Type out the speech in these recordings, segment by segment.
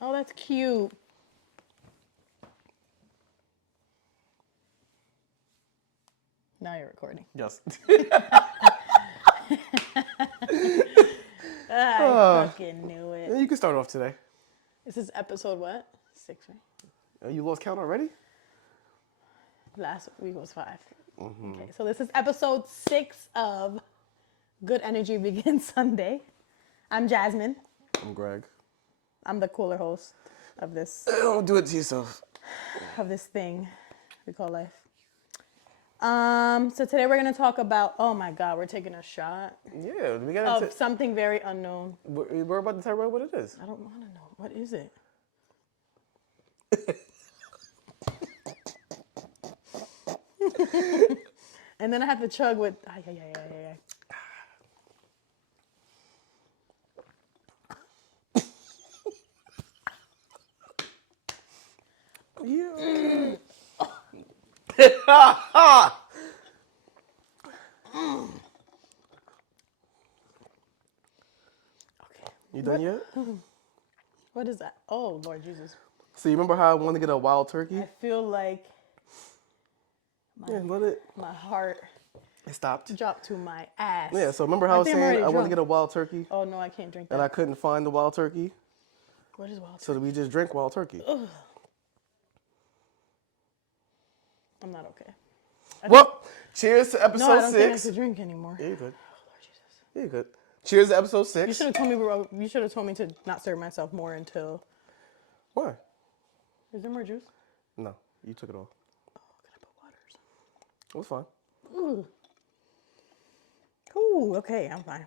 Oh, that's cute. Now you're recording. Yes. I fucking knew it. You can start off today. This is episode what? 6, right? You lost count already? Last week was 5. Mm-hmm. Okay, so this is episode 6 of Good Energy Begins Sunday. I'm Jazmin. I'm Greg. I'm the cooler host of this Don't do it to yourself. thing we call life. So today we're gonna talk about. Oh my God, we're taking a shot Yeah, we got of something very unknown. We're about to tell everybody what it is. I don't want to know. What is it? And then I have to chug with. Yeah. Okay. You done yet? What is that? Oh Lord Jesus. So you remember how I wanted to get a wild turkey? I feel like Yeah, let it. my heart It stopped. dropped to my ass. Yeah, so remember how I was think I'm saying already I wanted to drunk. get a wild turkey? Oh no, I can't drink that. And I couldn't find the wild turkey? What is wild? So we just drank wild turkey. Ugh. I'm not okay. Well, cheers to episode No, I don't think I 6. could drink anymore. Yeah, you good. Oh Lord Jesus. Yeah, you good. Cheers to episode You 6. should have told me. You should have told me to not serve myself more until. Why? Is there more juice? No, you took it all. Oh, can I put water or It was fine. something? Ooh. Ooh. Okay, I'm fine.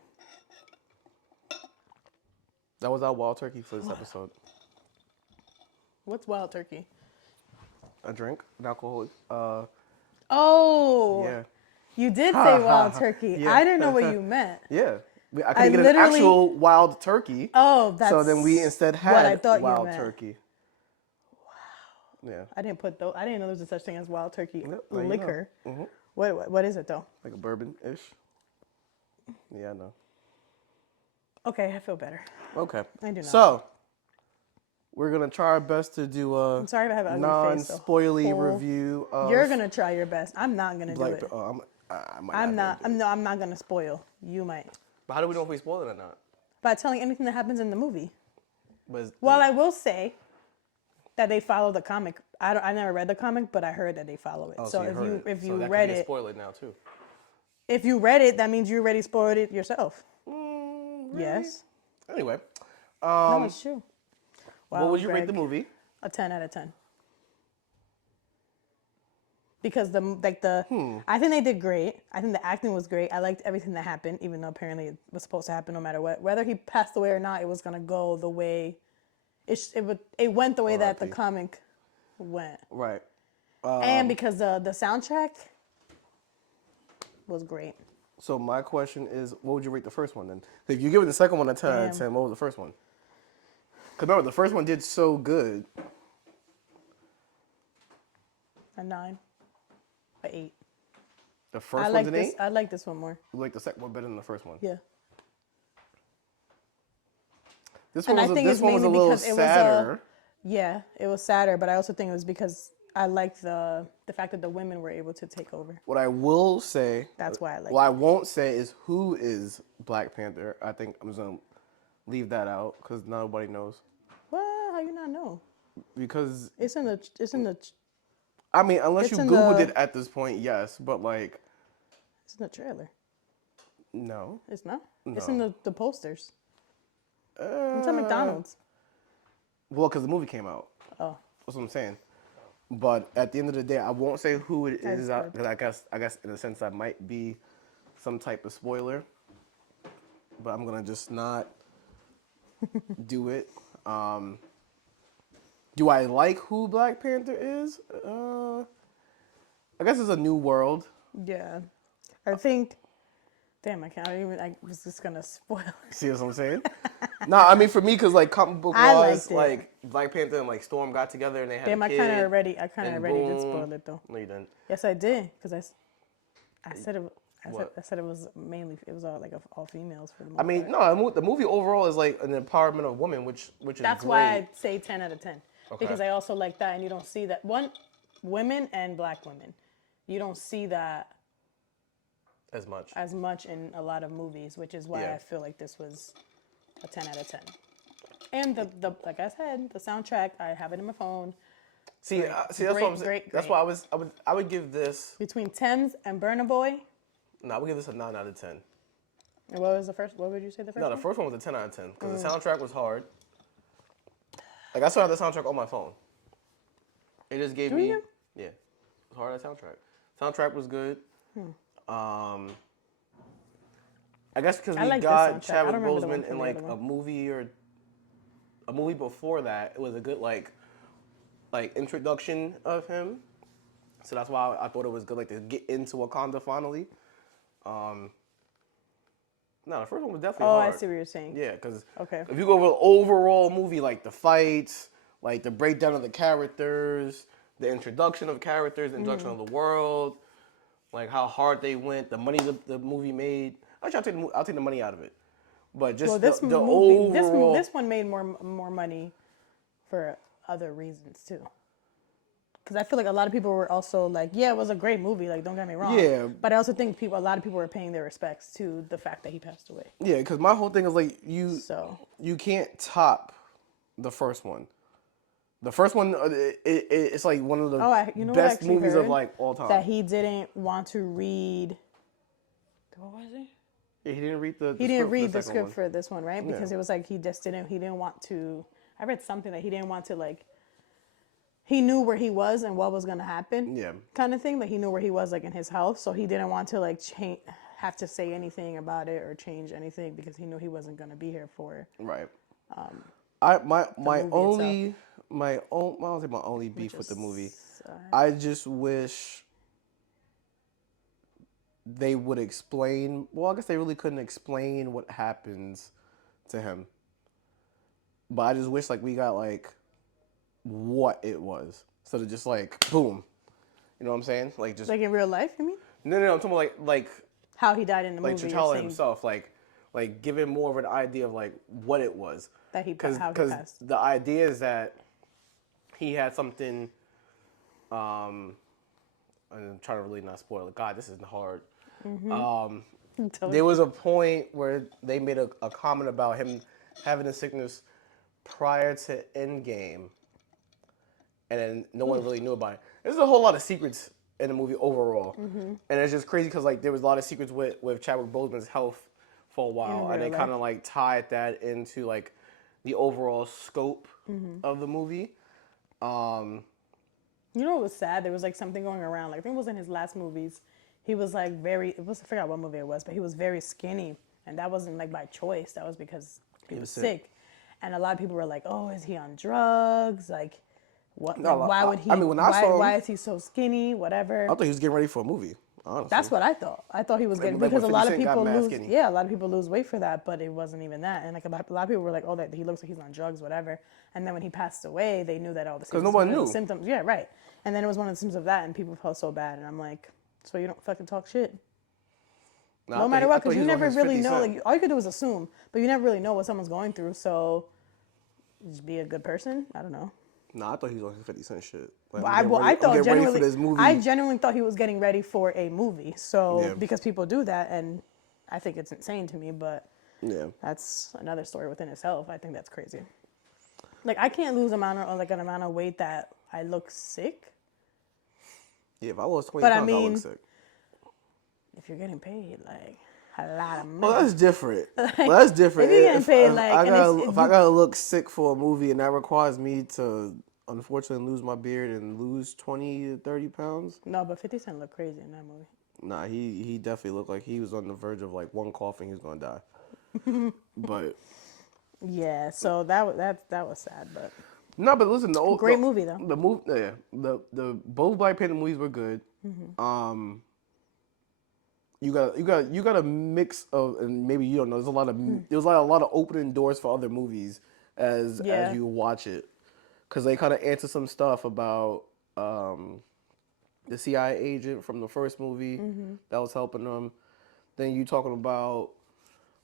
That was our wild turkey for this episode. What's wild turkey? A drink, an alcoholic. Oh. Yeah. You did say wild turkey. Yeah. I didn't know what you meant. Yeah. I couldn't get an literally- actual wild turkey. Oh, that's So then we instead what I had thought you wild meant. turkey. Wow. Yeah. I didn't put though. I didn't know there was a such thing as wild turkey Yep, now you know. liquor. Mhm. What is it though? Like a bourbon-ish. Yeah, I know. Okay, I feel better. Okay. I do not. So, we're going to try our best to do a I'm sorry if I have an ugly face. non-spoily whole- review of You're gonna try your best. I'm not gonna do Black it. I might I'm not. not. I'm not gonna spoil. You might. But how do we know if we spoiled it or not? By telling anything that happens in the movie. Was Well, I will say that they follow the comic. I never read the comic, but I heard that they follow it. So if you read it, spoil it now too. if you read it, that means you already spoiled it yourself. Really? Yes. Anyway, No, it's true. Wow, what would you rate Greg, the movie? A 10 out of 10. Because I think they did great. I think the acting was great. I liked everything that happened, even though apparently it was supposed to happen no matter what. Whether he passed away or not, it was gonna go the way it went the way that the R.I.P. comic went. Right. And because the soundtrack was great. So my question is, what would you rate the first one then? If you give it the second one a 10 out of Damn. 10, what was the first one? Because remember, the first one did so good. A 9. A 8. The first I one's like an this. 8? I like this one more. You like the second one better than the first one? Yeah. This And one I was, think this it's one was a mainly little because it was sadder. Yeah, it was sadder, but I also think it was because I liked the fact that the women were able to take over. What I will say, That's why I like what I won't say is who is Black Panther. I think I'm just going to leave that out because nobody knows. What? How you not know? Because, It's in the I mean, unless It's you in Googled the- it at this point, yes. But, like, trailer. no. It's not. No. It's in the posters. It's at McDonald's. Well, because the movie came out. Oh, That's what I'm saying. But at the end of the day, I won't say who it That's is good. because I guess in a sense that might be some type of spoiler. But I'm gonna just not do it. Do I like who Black Panther is? I guess it's a new world. yeah. I think. Damn, I can't even. I was just gonna spoil it. See what I'm saying? No, I mean for me, cause like comic book I wise, liked it. like Black Panther and like Storm got together and they had Damn, a I kid. kind of already and did boom. spoil it though. No, you didn't. Yes, I did, because I said it. I said it was mainly it was all like all females for the I most mean, part. no, the movie overall is like an empowerment of women, which is That's why great. I say 10 out of 10 Okay. because I also like that, and you don't see that women and black women, you don't see that As much. as much in a lot of movies, which is why Yeah. I feel like this was a 10 out of 10. And the like I said, the soundtrack I have it in my phone. See, Great, see, that's what I'm saying. great, That's great. why I would give this. Between Thames and Burna Boy, No, I would give this a 9 out of 10. and what was the first? What would you say the first No, the one? first one was a 10 out of 10 because the soundtrack was hard. Like I still have the soundtrack on my phone. It just gave Do me, you? yeah, it was hard that soundtrack. Soundtrack was good. I guess because I we like this got soundtrack. I Chadwick don't remember the one Boseman from in the like other a one. movie or a movie before that. It was a good like introduction of him. So that's why I thought it was good, like to get into Wakanda finally. No, the first one was definitely Oh, hard. I see what you're saying. Yeah, because Okay. if you go over the overall movie, like the fights, like the breakdown of the characters, the introduction of characters, the introduction of the world, like how hard they went, the money the movie made. Actually, I'll take the money out of it. But just Well, this the movie, overall. this one made more money for other reasons too. Because I feel like a lot of people were also like, yeah, it was a great movie. Like, don't get me wrong. Yeah. But I also think a lot of people were paying their respects to the fact that he passed away. Yeah, because my whole thing is like So you can't top the first one. The first one, it's like one of the you know what I best actually movies heard? of like all time. That he didn't want to read. What was it? Yeah, he didn't read the He script didn't for read the the second script one. for this one, right? Because Yeah. it was like he didn't want to. I read something that he didn't want to like. He knew where he was and what was gonna happen. Yeah. Kind of thing. Like he knew where he was, like in his house, so he didn't want to like have to say anything about it or change anything because he knew he wasn't gonna be here for. Right. My movie only my own I don't say my only beef with the movie. I just wish they would explain. Well, I guess they really couldn't explain what happens to him. But I just wish like we got like what it was instead of just like boom. You know what I'm saying? Like just Like in real life, you mean? no. I'm talking about like How he died in the like movie. T'Challa himself, like giving more of an idea of like what it was. That he Because how he passed. the idea is that he had something. I'm trying to really not spoil it. God, this is hard. There was a point where they made a comment about him having a sickness prior to Endgame, and then no one really knew about it. There's a whole lot of secrets in the movie overall, and it's just crazy because like there was a lot of secrets with Chadwick Boseman's health for a while, and they real kind of life. like tied that into like the overall scope of the movie. You know what was sad? There was like something going around. Like I think it was in his last movies. He was like I forgot what movie it was, but he was very skinny, and that wasn't like by choice. That was because he was sick. And a lot of people were like, "Oh, is he on drugs? Like, what? No, like, why would he? I mean, when I saw him- why is he so skinny? Whatever." I thought he was getting ready for a movie. Honestly, That's what I thought. I thought he was getting like because a when lot 50 of Cent got people mad lose. skinny. Yeah, a lot of people lose weight for that, but it wasn't even that. And like a lot of people were like, "Oh, that he looks like he's on drugs, whatever." And then when he passed away, they knew that all the symptoms. no one one of the knew. symptoms. Yeah, right. And then it was one of the symptoms of that, and people felt so bad. And I'm like, so you don't fucking talk shit. Nah, No I matter thought- I what, thought because he you was on never his really 50 know. Cent. Like all you could do is assume, but you never really know what someone's going through. So just be a good person. I don't know. Nah, I thought he was on his 50 Cent shit. Like, I I'm getting ready genuinely, for this movie. I genuinely thought he was getting ready for a movie. So Yeah. because people do that, and I think it's insane to me, but Yeah. that's another story within itself. I think that's crazy. Like I can't lose an amount of weight that I look sick. Yeah, if I lost 20 But I pounds, I mean, look sick. If you're getting paid like a lot of money, Well, that's different. That's different. if you're getting paid, if like, I and gotta, if I gotta look sick for a movie and that requires me to unfortunately lose my beard and lose 20 to 30 pounds, no, but 50 Cent looked crazy in that movie. nah, he definitely looked like he was on the verge of like one cough and he was gonna die. But Yeah, so that was sad, but no, but listen, Great movie, though. The movie, yeah, the both Black Panther movies were good. Mm-hmm. You got a mix of, and maybe you don't know. There's like a lot of opening doors for other movies as Yeah. you watch it, because they kind of answer some stuff about the CIA agent from the first movie that was helping them. Then you talking about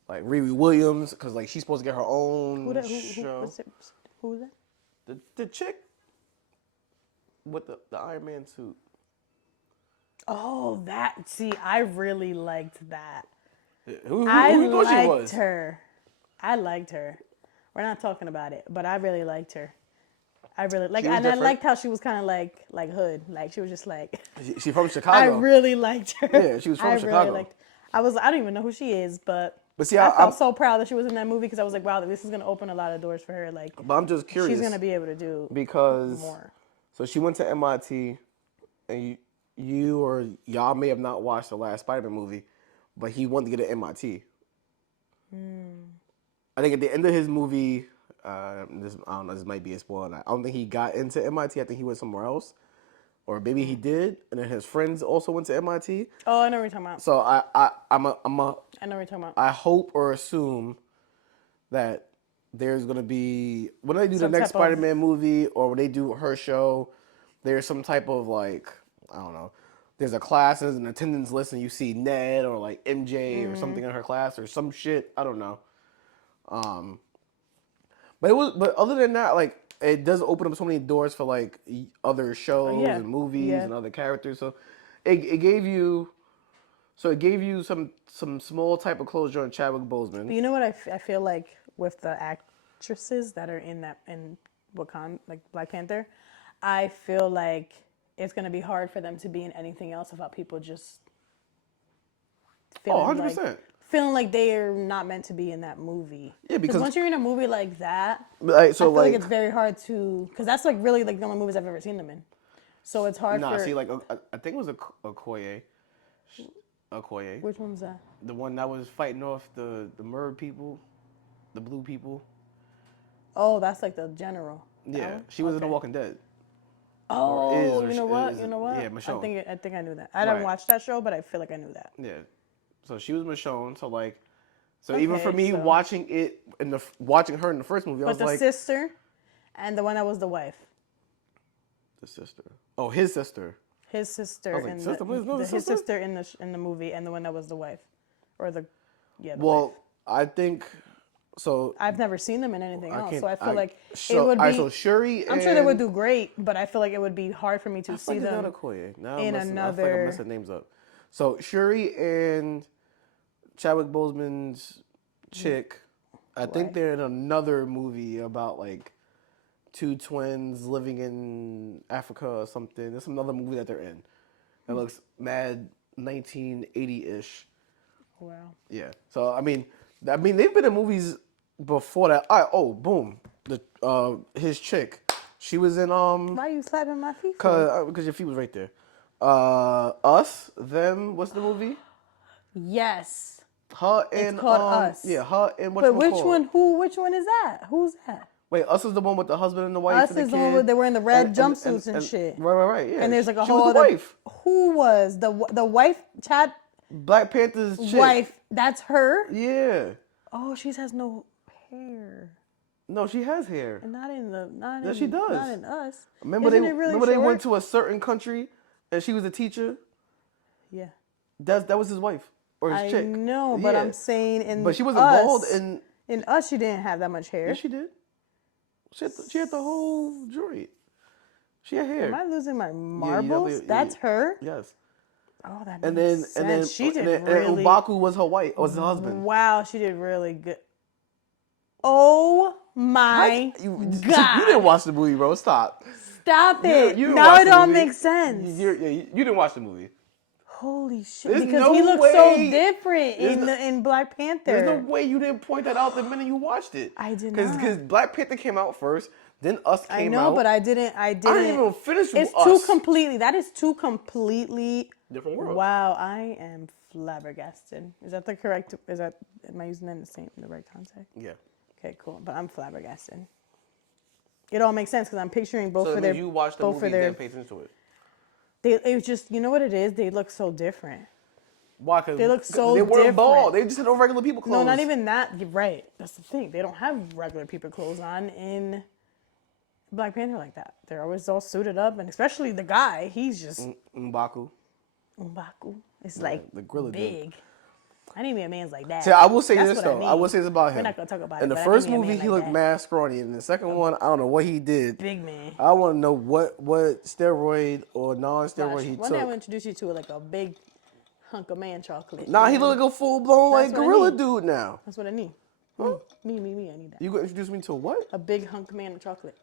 like Riri Williams because like she's supposed to get her Who own that? Who? show. What's it? Who was that? The chick with the Iron Man suit. Oh, that. See, I really liked that. Who I you thought she liked was? her. I liked her. We're not talking about it, but I really liked her. I really like, She was and I different. liked how she was kind of like hood. Like she was just like. She from I Chicago. really liked her. Yeah, she was from Chicago. I don't even know who she is, but See, I felt so proud that she was in that movie because I was like, wow, this is gonna open a lot of doors for her. Like, but I'm just curious. she's gonna be able to do because more. So she went to MIT, and you or y'all may have not watched the last Spider-Man movie, but he wanted to get an MIT. I think at the end of his movie, I don't know, this might be a spoiler. I don't think he got into MIT. I think he went somewhere else, or maybe he did, and then his friends also went to MIT. Oh, I know what you're talking about. So I know what you're talking about. I hope or assume that there's gonna be when they do Some the next type of- Spider-Man movie or when they do her show, there's some type of like I don't know. There's a class, there's an attendance list, and you see Ned or like MJ or something in her class or some shit. I don't know. But other than that, like it does open up so many doors for like other shows Yeah. and movies Yeah. and other characters. So it gave you some small type of closure on Chadwick Boseman. But you know what I feel like with the actresses that are in Wakanda, like Black Panther, I feel like it's gonna be hard for them to be in anything else without people just feeling 100%. Feeling like they are not meant to be in that movie. Yeah, because once you're in a movie like that, like, I feel like it's very hard to, because that's like really like the only movies I've ever seen them in. So it's hard for. see, like I think it was Okoye. Okoye. Which one's that? The one that was fighting off the Merd people, the blue people. Oh, that's like the general. Yeah, she was in The Walking Dead. Oh, or you know what? is- You know what? yeah, Michonne. I think I knew that. I didn't Right. watch that show, but I feel like I knew that. Yeah, so she was Michonne. So like, even for Okay, me so- watching watching her in the first movie, I But was the like, sister, and the one that was the wife. the sister. Oh, his sister. His sister was like, in sister? Where's the his sister? sister in the movie, and the one that was the wife, or the wife. Well, I think so. I've never seen them in anything else, can't- so I feel like so, it would be. all right, so Shuri. I'm sure they would do great, but I feel like it would be hard for me to see It's them. not Okoye. Now in I feel like another- I'm messing names up. So Shuri and Chadwick Boseman's chick, I think they're in another movie about like two twins living in Africa or something. There's another movie that they're in. That looks mad 1980-ish. Wow. Yeah. So I mean they've been in movies before that. Oh, boom. His chick. She was in Why are you slapping my feet? For? because your feet was right there. Us, them. What's the movie? Yes. Her and It's called Us. Yeah, her and But which one? Which one is that? Who's that? Wait, Us is the one with the husband and the wife. Us and the is kid. the one where they were in the red jumpsuits and shit. Right. Yeah. And there's like a she whole was the other. wife. Who was the wife? Chad Black Panther's chick. wife. That's her. Yeah. Oh, she has no hair. No, she has hair. And not in the. Not Yes, in, she does. Not in Us. Remember Isn't it really they short? went to a certain country and she was a teacher? Yeah. That was his wife or his I chick. know, but Yeah. I'm saying in. But she was Us, involved in. In Us, she didn't have that much hair. Yeah, she did. She had the whole joint. She had hair. Am I losing my marbles? That's her. Yes. Oh, that And makes then sense. She did and really. M'Baku was her wife, was her husband. Wow, she did really good. Oh my God! You didn't watch the movie, bro. Stop. Stop it! You didn't Now watch it the all movie. makes sense. You didn't watch the movie. Holy shit! There's Because no he looks so way- different in Black Panther. There's no way you didn't point that out the minute you watched it. I did not. Because Black Panther came out first, then Us came out. I know, but I didn't. I didn't. I didn't even finish It's Us. too completely. That is too completely Different world. Wow, I am flabbergasted. Is that the correct? Am I using that in the right context? Yeah. Okay, cool. But I'm flabbergasted. It all makes sense because I'm picturing both So for it their. means you watched the both movie for and their. then paid attention to it. It just, you know what it is? They look so different. Why? Because They look so they weren't different. bald. They just had on regular people clothes. No, not even that. You're right. That's the thing. They don't have regular people clothes on in Black Panther like that. They're always all suited up, and especially the guy. He's just M'Baku. M'Baku. It's like the gorilla dude. big. I need me a man's like that. See, I will say That's this what though. I will say this about him. We're not gonna talk about in it. the but first I need me a movie, man he like looked that. mad scrawny. In the second one, I don't know what he did. Big man. I want to know what steroid or non-steroid Watch. he One day I took. will introduce you to like a big hunk of man chocolate. Nah, You he ready? look like a full-blown like That's what I gorilla need. dude now. That's what I need. Huh? Me. I need that. You gonna introduce me to what? A big hunk of man of chocolate.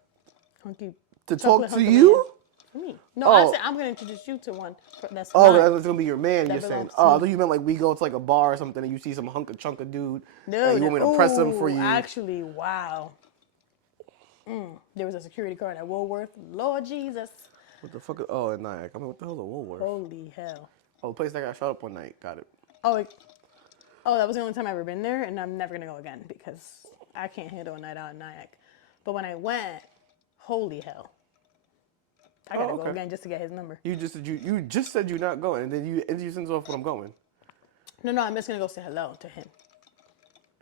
Hunky. To chocolate talk to hunk of you? man. For me. No, Oh. I said I'm gonna introduce you to one that's Oh, mine. that's gonna be your man. That You're saying? belongs to Oh, I me. thought you meant like we go to like a bar or something and you see some chunk of dude No, and you want me to press him for you. Actually, wow. There was a security guard at Woolworth. Lord Jesus. What the fuck? Oh, at Nyack. I mean, what the hell is a Woolworth? Holy hell. Oh, the place that got shot up one night. Got it. Oh, that was the only time I've ever been there, and I'm never gonna go again because I can't handle a night out in Nyack. But when I went, holy hell. I gotta go again just to get his number. You just said you're not going, and then you send off when I'm going. No, I'm just gonna go say hello to him.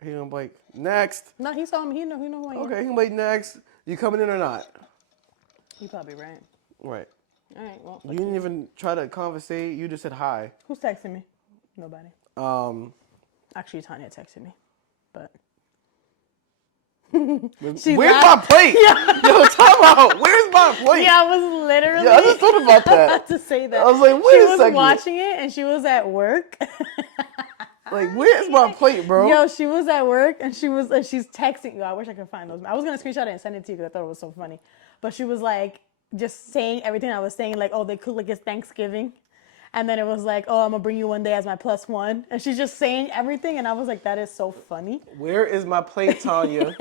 He gonna be like, next. No, he saw me. He know who I am. Okay, he gonna be like, next. You coming in or not? You probably right. Right. All right. Well, You didn't even try to conversate. You just said hi. who's texting me? Nobody. Actually, Tanya texted me, but. Where's my plate? Yeah. Yo, talk about where's my plate? Yeah, I was literally. Yeah, I just thought about that. about to say that. I was like, wait she a was second. watching it and she was at work. Like, where's my plate, bro? Yo, she was at work and she's texting. Yo, I wish I could find those. I was gonna screenshot it and send it to you because I thought it was so funny. But she was like, just saying everything I was saying, like, oh, they cook like it's Thanksgiving. And then it was like, oh, I'm gonna bring you one day as my +1. And she's just saying everything. And I was like, that is so funny. Where is my plate, Tanya?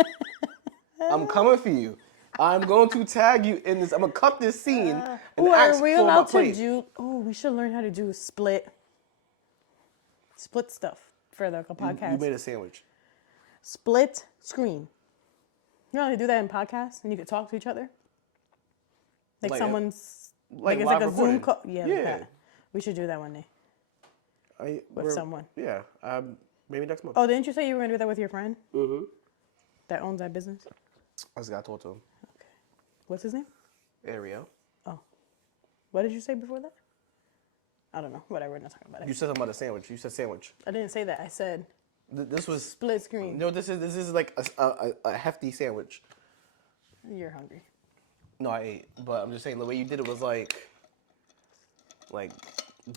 I'm coming for you. I'm going to tag you in this. I'm gonna cut this scene and ask are we for my allowed plate. to do? Oh, we should learn how to do split stuff for the podcast. You made a sandwich. Split screen. You know how to do that in podcasts and you could talk to each other? Like someone's like it's live like a Zoom recording. call. Yeah. Yeah. Like that. We should do that one day with someone. Yeah. Maybe next month. Oh, didn't you say you were gonna do that with your friend Mm-hmm. that owns that business? I just gotta talk to him. Okay. What's his name? Ariel. Oh. What did you say before that? I don't know. Whatever. We're not talking about it. You said something about a sandwich. You said sandwich. I didn't say that. I said This was split screen. no. This is like a hefty sandwich. You're hungry. No, I ate, but I'm just saying the way you did it was like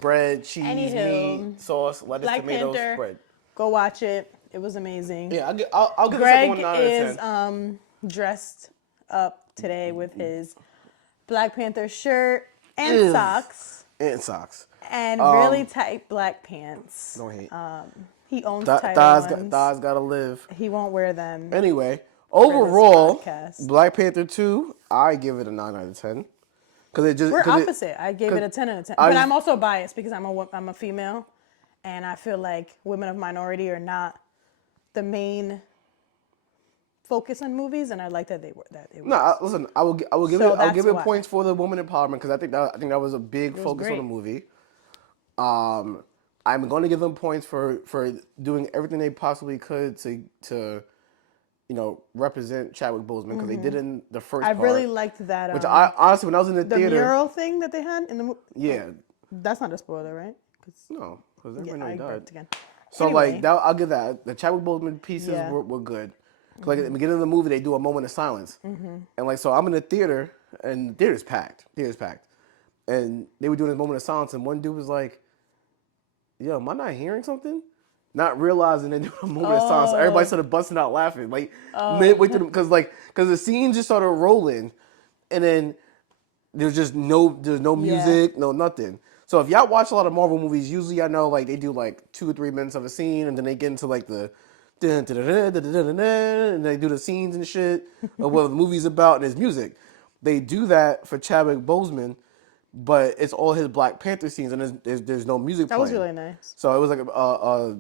bread, cheese, Anywho, meat, sauce, lettuce, Black tomatoes, Panther. bread. Go watch it. It was amazing. Yeah, I'll give the second one Greg 9 out of 10. is dressed up today with his Black Panther shirt and socks And socks. and really tight black pants. Don't hate. He owns tight Thighs ones. gotta live. He won't wear them. Anyway, overall, podcast. Black Panther 2, I give it a 9 out of 10. We're opposite. I gave it a 10 out of 10. But I'm also biased because I'm a female, and I feel like women of minority are not the main focus on movies, and I like that they were. No, listen. I will give So it. I'll give it that's why. points for the woman empowerment because I think that was a big focus on the great. movie. I'm going to give them points for doing everything they possibly could to represent Chadwick Boseman because they did in the first I part. really liked that. Which I honestly, when I was in the the theater, mural thing that they had in the movie. yeah, That's not a spoiler, right? no, because everybody know I he died. burped again. So Anyway. like that, I'll give that. The Chadwick Boseman pieces Yeah. were good. 'Cause, like at the beginning of the movie, they do a moment of silence, and like so, I'm in the theater, and the theater's packed. And they were doing this moment of silence, and one dude was like, "Yo, am I not hearing something?" Not realizing they doing a moment of silence. So everybody started busting out laughing, like midway through, because the scene just started rolling, and then there's no music, no nothing. So if y'all watch a lot of Marvel movies, usually I know like they do like 2 or 3 minutes of a scene, and then they get into like the and they do the scenes and shit of what the movie's about and his music. They do that for Chadwick Boseman, but it's all his Black Panther scenes, and there's no music That playing. was really nice. So it was like a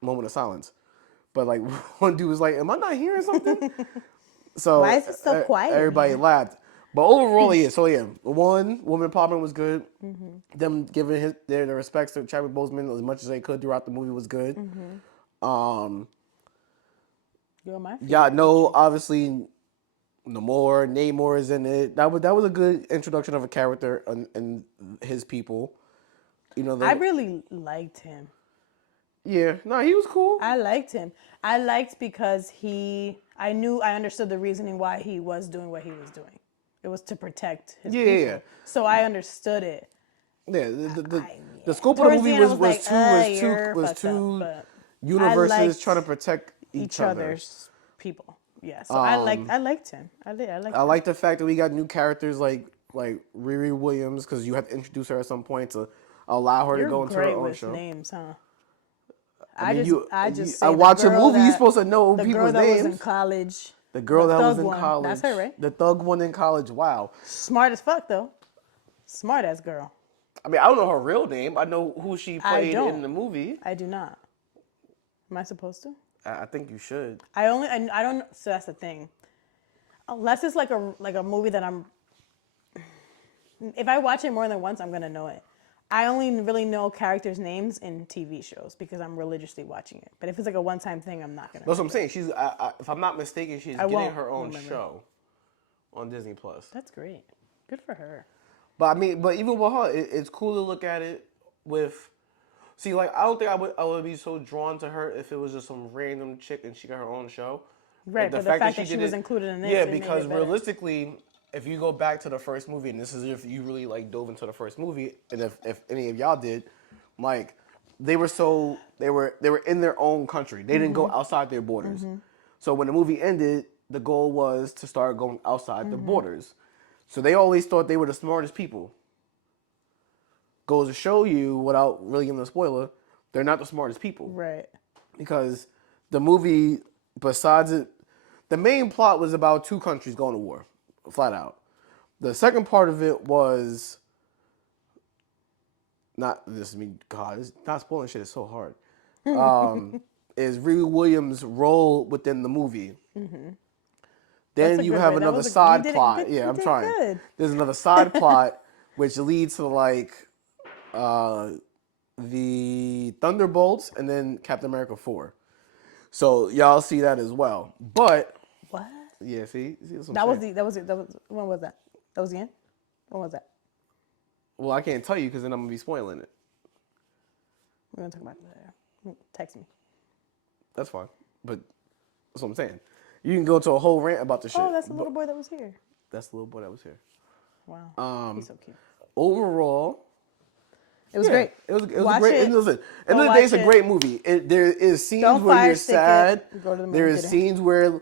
moment of silence. But like one dude was like, "Am I not hearing something?" So Why is it so quiet? Everybody laughed. But overall, yeah. So yeah, one, woman empowerment was good. Them giving their respects to Chadwick Boseman as much as they could throughout the movie was good. You're my favorite. Yeah, no, obviously, Namor is in it. That was a good introduction of a character and his people. You know, I really liked him. Yeah, no, he was cool. I liked him. I liked because I understood the reasoning why he was doing what he was doing. It was to protect his Yeah, people. yeah, So I understood it. yeah. The Yeah. scope of the Towards the movie end, I was was like, you're was fucked up. two But I universes trying to liked protect each each other. other's people. Yeah. So I liked him. I liked I him. like the fact that we got new characters like Riri Williams because you have to introduce her at some point to allow her to You're go into her great own with show. names, huh? I mean, I just I say watch a movie. You're supposed to know the girl people's that was in names. college, The girl the that was thug in one. college. That's her, right? The thug one in college. Wow. Smart as fuck though. Smart ass girl. I mean, I don't know her real name. I know who she I played in don't. the movie. I do not. Am I supposed to? I think you should. I don't. So that's the thing. Unless it's like a movie that I'm. If I watch it more than once, I'm gonna know it. I only really know characters' names in TV shows because I'm religiously watching it. But if it's like a one-time thing, I'm not gonna. That's what I'm saying. She's, if I'm not mistaken, she's getting won't her own remember. show on Disney Plus. That's great. Good for her. But I mean, but even with her, it's cool to look at it with. See, like I don't think I would be so drawn to her if it was just some random chick and she got her own show. Right, Like, but the fact that she was included in this, yeah, it made because it better. realistically, if you go back to the first movie, and this is if you really like dove into the first movie, and if any of y'all did, like they were in their own country. They didn't go outside their borders. So when the movie ended, the goal was to start going outside the borders. So they always thought they were the smartest people. Goes to show you, without really giving a spoiler, they're not the smartest people. Right. Because the movie, besides it, the main plot was about two countries going to war, flat out. The second part of it was not this. I mean, God, it's not spoiling shit. It's so hard. Is Riri Williams' role within the movie? Then you have another side plot. Yeah, I'm trying. Good. There's another side plot which leads to like the Thunderbolts and then Captain America 4. So y'all see that as well. But What? yeah, see That was when was that? That was the end? When was that? Well, I can't tell you because then I'm gonna be spoiling it. We're gonna talk about it later. Text me. That's fine. But that's what I'm saying. You can go to a whole rant about the shit. Oh, that's the little boy that was here. That's the little boy that was here. Wow. He's so cute. Overall, It was great. It was Watch great. it. And listen, end of the day, it's a great movie. There is scenes Don't where fire you're stick sad. it. Go to the There movie is theater. scenes where,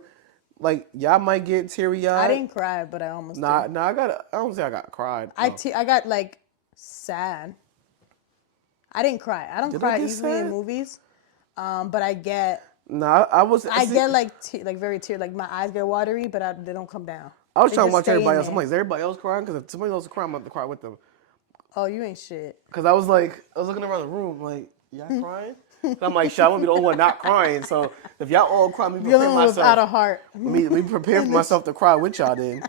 like, y'all might get teary eyed. I didn't cry, but I almost did. I don't say I got cried. No. I got like sad. I didn't cry. I don't cry easily in movies, but I get. Nah, I get like very teary, like my eyes get watery, but they don't come down. I was They trying to just watch stay everybody in else. I'm there. like, is everybody else crying? Because if somebody else is crying, I'm going to have to cry with them. Oh, you ain't shit. Because I was looking around the room, like, y'all crying? And I'm like, shit, I want to be the only one not crying. So if y'all all cry, me You're the prepare one with out of myself. heart. Me prepare for myself to cry with y'all then.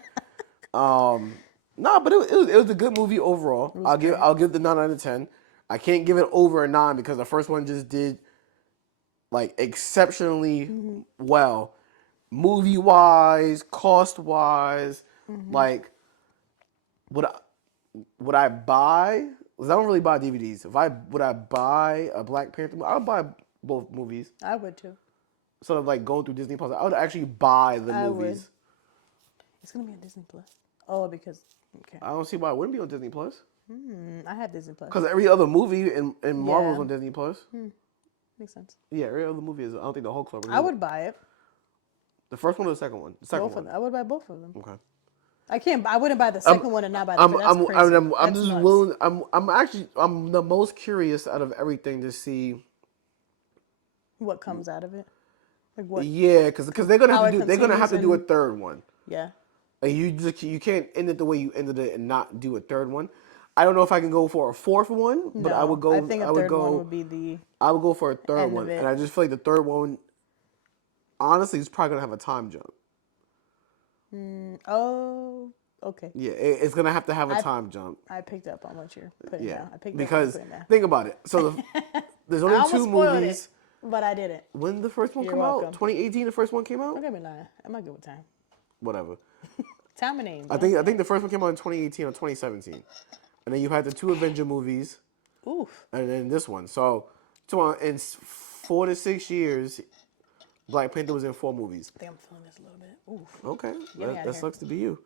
Nah, but it was a good movie overall. I'll give the 9 out of 10. I can't give it over a 9 because the first one just did like exceptionally well. Movie wise, cost wise, like would I buy? Because I don't really buy DVDs. Would I buy a Black Panther movie? I would buy both movies. I would too. Sort of like going through Disney Plus. I would actually buy the I movies. would. It's gonna be on Disney Plus. Oh, because okay. I don't see why it wouldn't be on Disney Plus. I have Disney Plus. Because every other movie in Marvel's Yeah. on Disney Plus. Makes sense. Yeah, every other movie is. I don't think the Hulk Club. I would buy it. The first one or the second one? The second Both of one. them. I would buy both of them. Okay. I wouldn't buy the second one and not buy the first. That's crazy. I'm That's just nuts. willing. I'm the most curious out of everything to see. What comes out of it? Like what? Yeah, because they're gonna How have it to do. They're gonna have to do a continues third one. Yeah. Like you can't end it the way you ended it and not do a third one. I don't know if I can go for a fourth one, but I would go. I think a third one would be the. I would go for a third end one, of it. and I just feel like the third one, honestly, is probably gonna have a time jump. Oh, okay. Yeah, it's gonna have to have a time jump. I picked up on what you're putting Yeah, down. I picked because up on what you're putting down. think about it. So there's I only almost two spoiled movies. it, but I didn't. When did the first one You're come out? welcome. 2018. The first one came out. Don't get me lying. I'm not good with time. Whatever. Time and names. I think the first one came out in 2018 or 2017, and then you had the two Avenger movies, Oof. and then this one. So So in 4 to 6 years, Black Panther was in 4 movies. I think I'm feeling this a little bit. Ooh, Okay, get me out of that here. sucks to be you.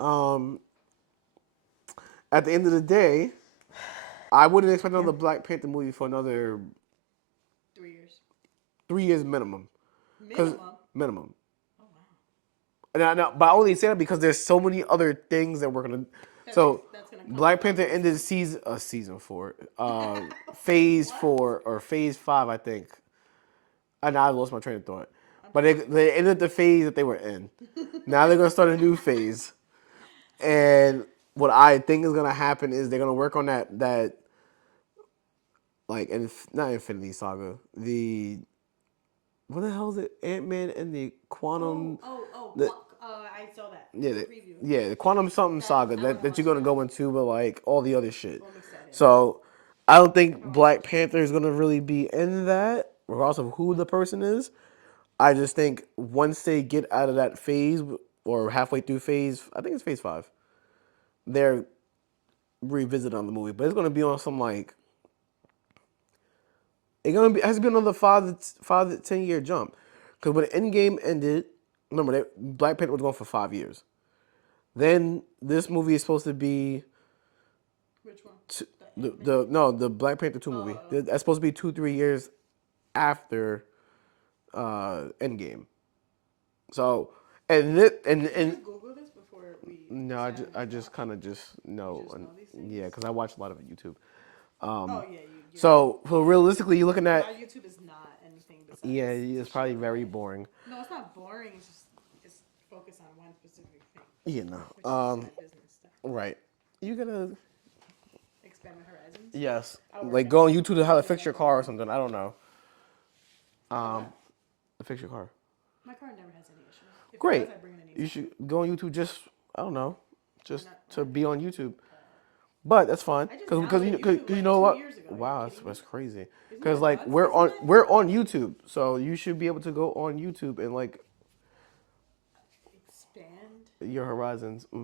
Um, at the end of the day, I wouldn't expect another Black Panther movie for another 3 years. 3 years minimum. Cause Minimum. minimum. Oh wow. But I only say that because there's so many other things that we're gonna. So That's gonna come Black along Panther with ended this. season 4, phase 4 or phase 5, I think. And I lost my train of thought. But they ended the phase that they were in. Now they're gonna start a new phase, and what I think is gonna happen is they're gonna work on that like not Infinity Saga, the what the hell is it? Ant-Man and the Quantum. The, I saw that. yeah, The preview. the Quantum something saga I wanna that you're watch gonna that. go into, but like all the other shit. I'm excited. So I don't think Black Panther is gonna really be in that, regardless of who the person is. I just think once they get out of that phase or halfway through phase, I think it's phase 5, they're revisiting on the movie, but it's gonna be on some like it has to be another 5 to 10 year jump, because when Endgame ended, remember that Black Panther was going for 5 years. Then this movie is supposed to be Which one? the Black Panther 2 movie. That's supposed to be 2-3 years after Endgame. So and Did you Google this before we? no, I just kind of just know, You just know these things? yeah, because I watch a lot of YouTube. Oh yeah, you. So realistically, you're looking My at YouTube is not anything besides. yeah, it's probably very boring. No, it's not boring. It's focused on one specific thing, You which know, is my business stuff. right? You gotta Expand my horizons. yes, I'll work like on go on it. YouTube to how to fix your car or something. I don't know. What? To fix your car. My car never has any issues. If it Great. does, I bring it in. You should go on YouTube. Just I don't know, just not- to be on YouTube. But that's fine, I just because downloaded YouTube you like know 2 what? years ago. Are you Wow, kidding me? that's crazy. Isn't Because that like nuts? we're on YouTube, so you should be able to go on YouTube and like Expand. your horizons. I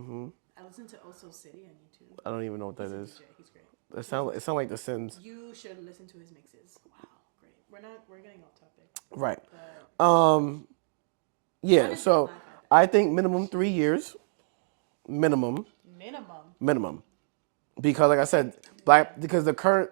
listen to Also City on YouTube. I don't even know what that is. DJ. He's great. It sound like The Sims. You should listen to his mixes. Wow, great. We're getting off topic. Right. But Yeah. So I think minimum 3 years. Minimum. minimum. Because like I said, because the current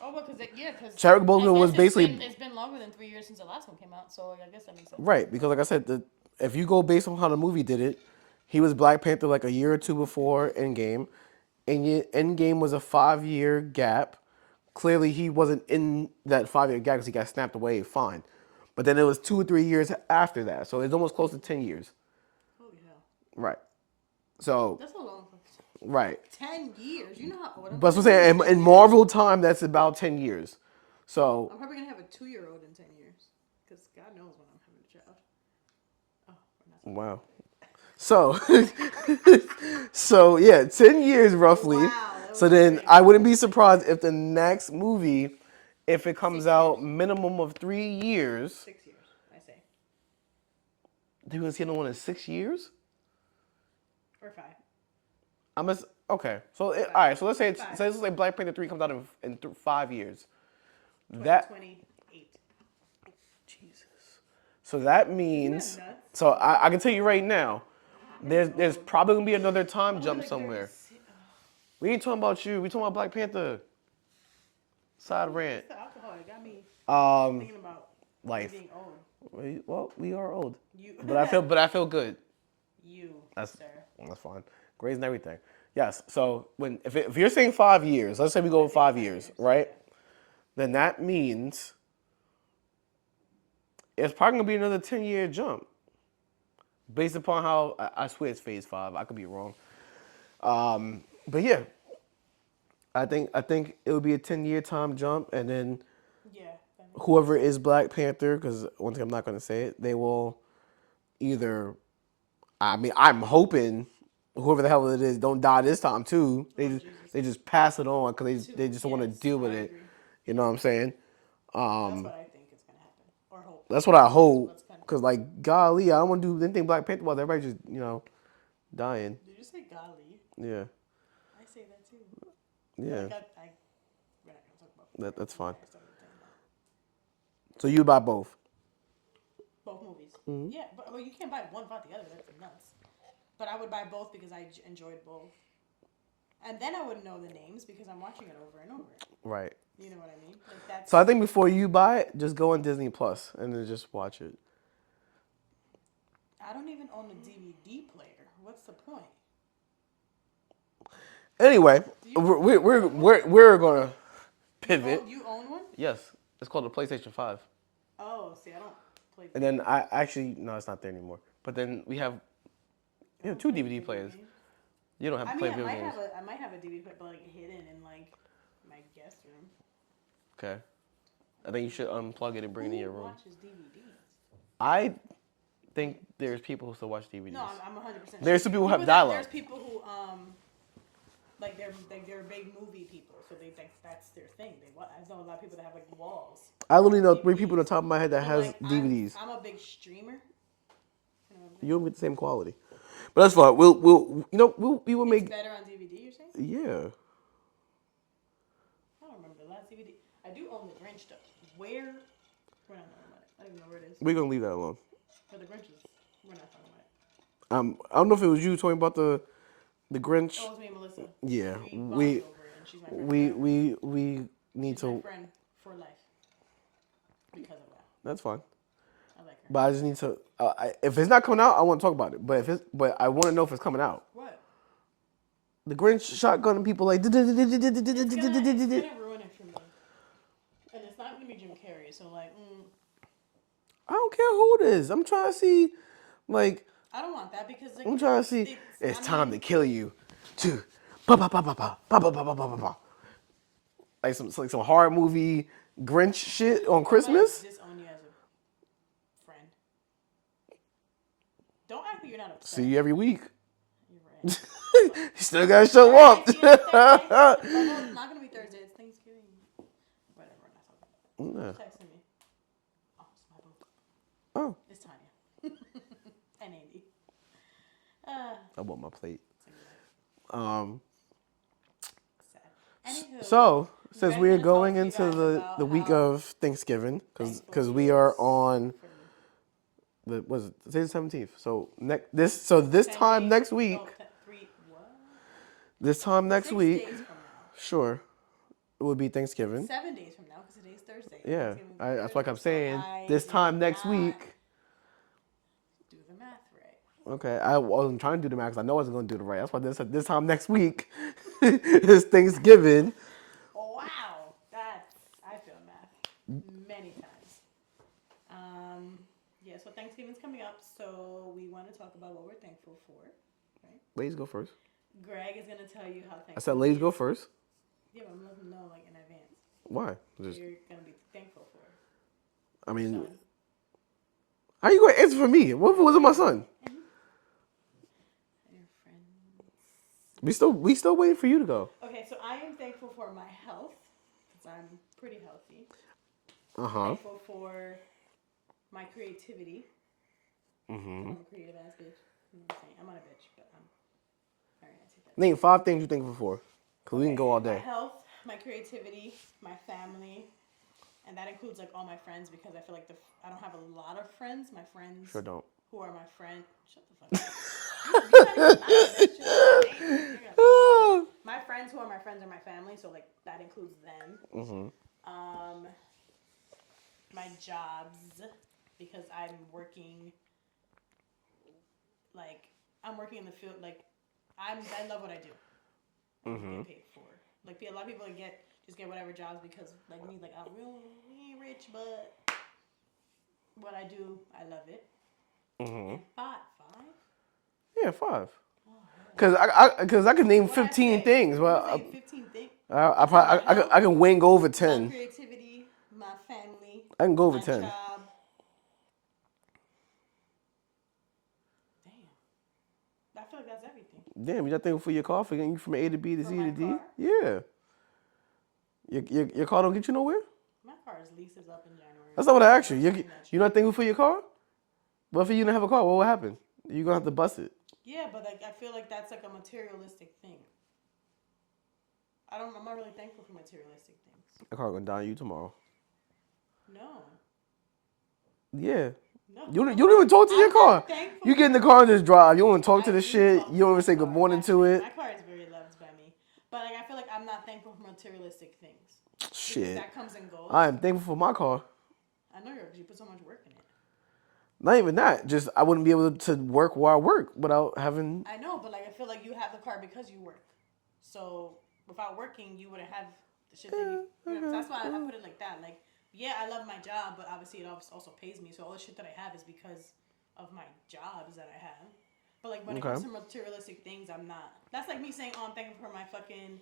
Oh, because Chadwick Boseman was basically it's been longer than 3 years since the last one came out, so I guess that makes sense. right. Because like I said, if you go based on how the movie did it, he was Black Panther like a year or two before Endgame, and yet Endgame was a 5 year gap. Clearly, he wasn't in that 5 year gap because he got snapped away. Fine, but then it was 2 or 3 years after that, so it's almost close to 10 years. Holy hell. Right. So That's a long. right. 10 years. You know how old I'm. But I'm saying in Marvel time, that's about 10 years. So I'm probably gonna have a 2-year-old in 10 years, because God knows when I'm having a child. Oh, we're not. wow. So, so yeah, 10 years roughly. Wow, So then I wouldn't be surprised if the next movie, if it comes 6 out years. minimum of 3 years, 6 years, I say, they're gonna see another one in 6 years. or 5. Okay. So all right. So let's say Black Panther 3 comes out in 5 years. That 28. Jesus. So that means. nuts? So I can tell you right now, there's probably gonna be another time jump somewhere. We ain't talking about you. We talking about Black Panther. Side rant. It's the alcohol. It got me thinking about Life. being old. Well, we are old. You. But I feel good. You. That's sir. that's fine. Grades and everything. Yes. So if you're saying 5 years, let's say we go with 5 years, right? Then that means it's probably gonna be another 10 year jump. Based upon how I swear it's phase 5. I could be wrong. But yeah. I think it would be a 10 year time jump, and then whoever is Black Panther, because one thing I'm not gonna say it, they will either. I mean, I'm hoping whoever the hell it is don't die this time too. They just pass it on because they just want to deal with it. You know what I'm saying? That's what I think is gonna happen, or hope. That's what I hope. Cause like golly, I don't want to do anything Black Panther was. Everybody just dying. Did you say golly? Yeah. I say that too. Yeah. We're not gonna talk about That's fine. So you buy both. Both movies. Yeah, but well, you can't buy one without the other. That's nuts. But I would buy both because I enjoyed both. And then I would know the names because I'm watching it over and over. Right. You know what I mean? Like that's. So I think before you buy it, just go on Disney Plus and then just watch it. I don't even own a DVD player. What's the point? Anyway, we're gonna pivot. You own one? Yes, it's called the PlayStation 5. Oh, see, I don't play. And then I actually no, it's not there anymore. But then we have two DVD players. You don't have to play video games. I might have a DVD player, but like hidden in like my guest room. Okay. I think you should unplug it and bring it in your room. Who watches DVDs? I think there's people who still watch DVDs. No, I'm 100%. There's some people who have dial-up. There's people who like they're big movie people, so that's their thing. I know a lot of people that have like walls. I literally know 3 people on the top of my head that has DVDs. I'm a big streamer. You don't get the same quality, but that's fine. We will make. It's better on DVD. You're saying? Yeah. I don't remember the last DVD. I do own the Grinch stuff. We're not talking about it. I don't even know where it is. We're gonna leave that alone. For the Grinches, we're not talking about it. I don't know if it was you talking about the Grinch. Oh, it was me and Melissa. Yeah, we need to. My friend for life. Because of that. That's fine. I like her. But I just need to. If it's not coming out, I want to talk about it. But I want to know if it's coming out. What? The Grinch shotgun people like. It's gonna ruin it for me. And it's not gonna be Jim Carrey, so like. I don't care who it is. I'm trying to see, like. I don't want that because like. I'm trying to see. It's time to kill you. Two. Pa pa pa pa pa pa pa pa pa pa pa. Like some horror movie Grinch shit on Christmas. Disown you as a friend. Don't act like you're not upset. See you every week. You're right. You still gotta show up. It's not gonna be Thursday. It's Thanksgiving. Whatever. I'm not talking about it. Texting me. Oh, it's my boo. Oh. It's Tanya. And Andy. I want my plate. Anywho, So since we're going into the week of Thanksgiving, because we are on today's the 17th. So this time next week. This time next week. Sure. It would be Thanksgiving. 7 days from now, because today's Thursday. Yeah, that's what I'm saying. This time next week. Do the math right. Okay, I wasn't trying to do the math because I know I wasn't going to do the right. That's why this time next week is Thanksgiving. Wow, I feel math many times. Yeah, so Thanksgiving's coming up, so we want to talk about what we're thankful for, right? Ladies go first. Greg is going to tell you how thankful. I said ladies go first. Yeah, but I'm letting him know like in advance. Why? You're going to be thankful for. I mean, Son. how you going to answer for me? What if it wasn't my son? And your friends. We still waiting for you to go. Okay, so I am thankful for my health because I'm pretty healthy. Thankful for my creativity. I'm a creative ass bitch. You know what I'm saying? I'm not a bitch, but I'm very nice. Name 5 things you're thankful for. Because we can go all day. My health, my creativity, my family. And that includes like all my friends because I feel like I don't have a lot of friends. My friends Sure don't. Who are my friends. Shut the fuck up. My friends who are my friends are my family, so like that includes them. My jobs, because I'm working in the field, like I love what I do. I get paid for. Like a lot of people just get whatever jobs because like me, like we ain't rich, but what I do, I love it. And 5? Yeah, 5. Because I can name 15 things. Well, 15 things. I can wing over 10. My creativity, my family. I can go over my 10. Job. Damn. I feel like that's everything. Damn, you're not thankful for your car for getting you from A to B to For C my to D? car? Yeah. Your car don't get you nowhere? My car's lease is up in January. That's not what I asked you. You're not thankful for your car? What if you didn't have a car? What would happen? You're going to have to bust it. Yeah, but like I feel like that's like a materialistic thing. I'm not really thankful for materialistic things. The car going to die on you tomorrow. No. Yeah. No, You don't even talk to your I'm not car. thankful. You get in the car and just drive. You don't even talk to I the do shit. talk You to don't my even say good car, morning to actually. it. My car is very loved by me. But like, I feel like I'm not thankful for materialistic things. Because Shit. that comes and goes. I am thankful for my car. I know because you put so much work in it. Not even that. Just I wouldn't be able to work where I work without having. I know, but like I feel like you have the car because you work. So without working, you wouldn't have the shit that you know, that's why I put it like that. Like, yeah, I love my job, but obviously it also pays me. So all the shit that I have is because of my jobs that I have. But like when it Okay. comes to materialistic things, I'm not. That's like me saying, "Oh, I'm thankful for my fucking."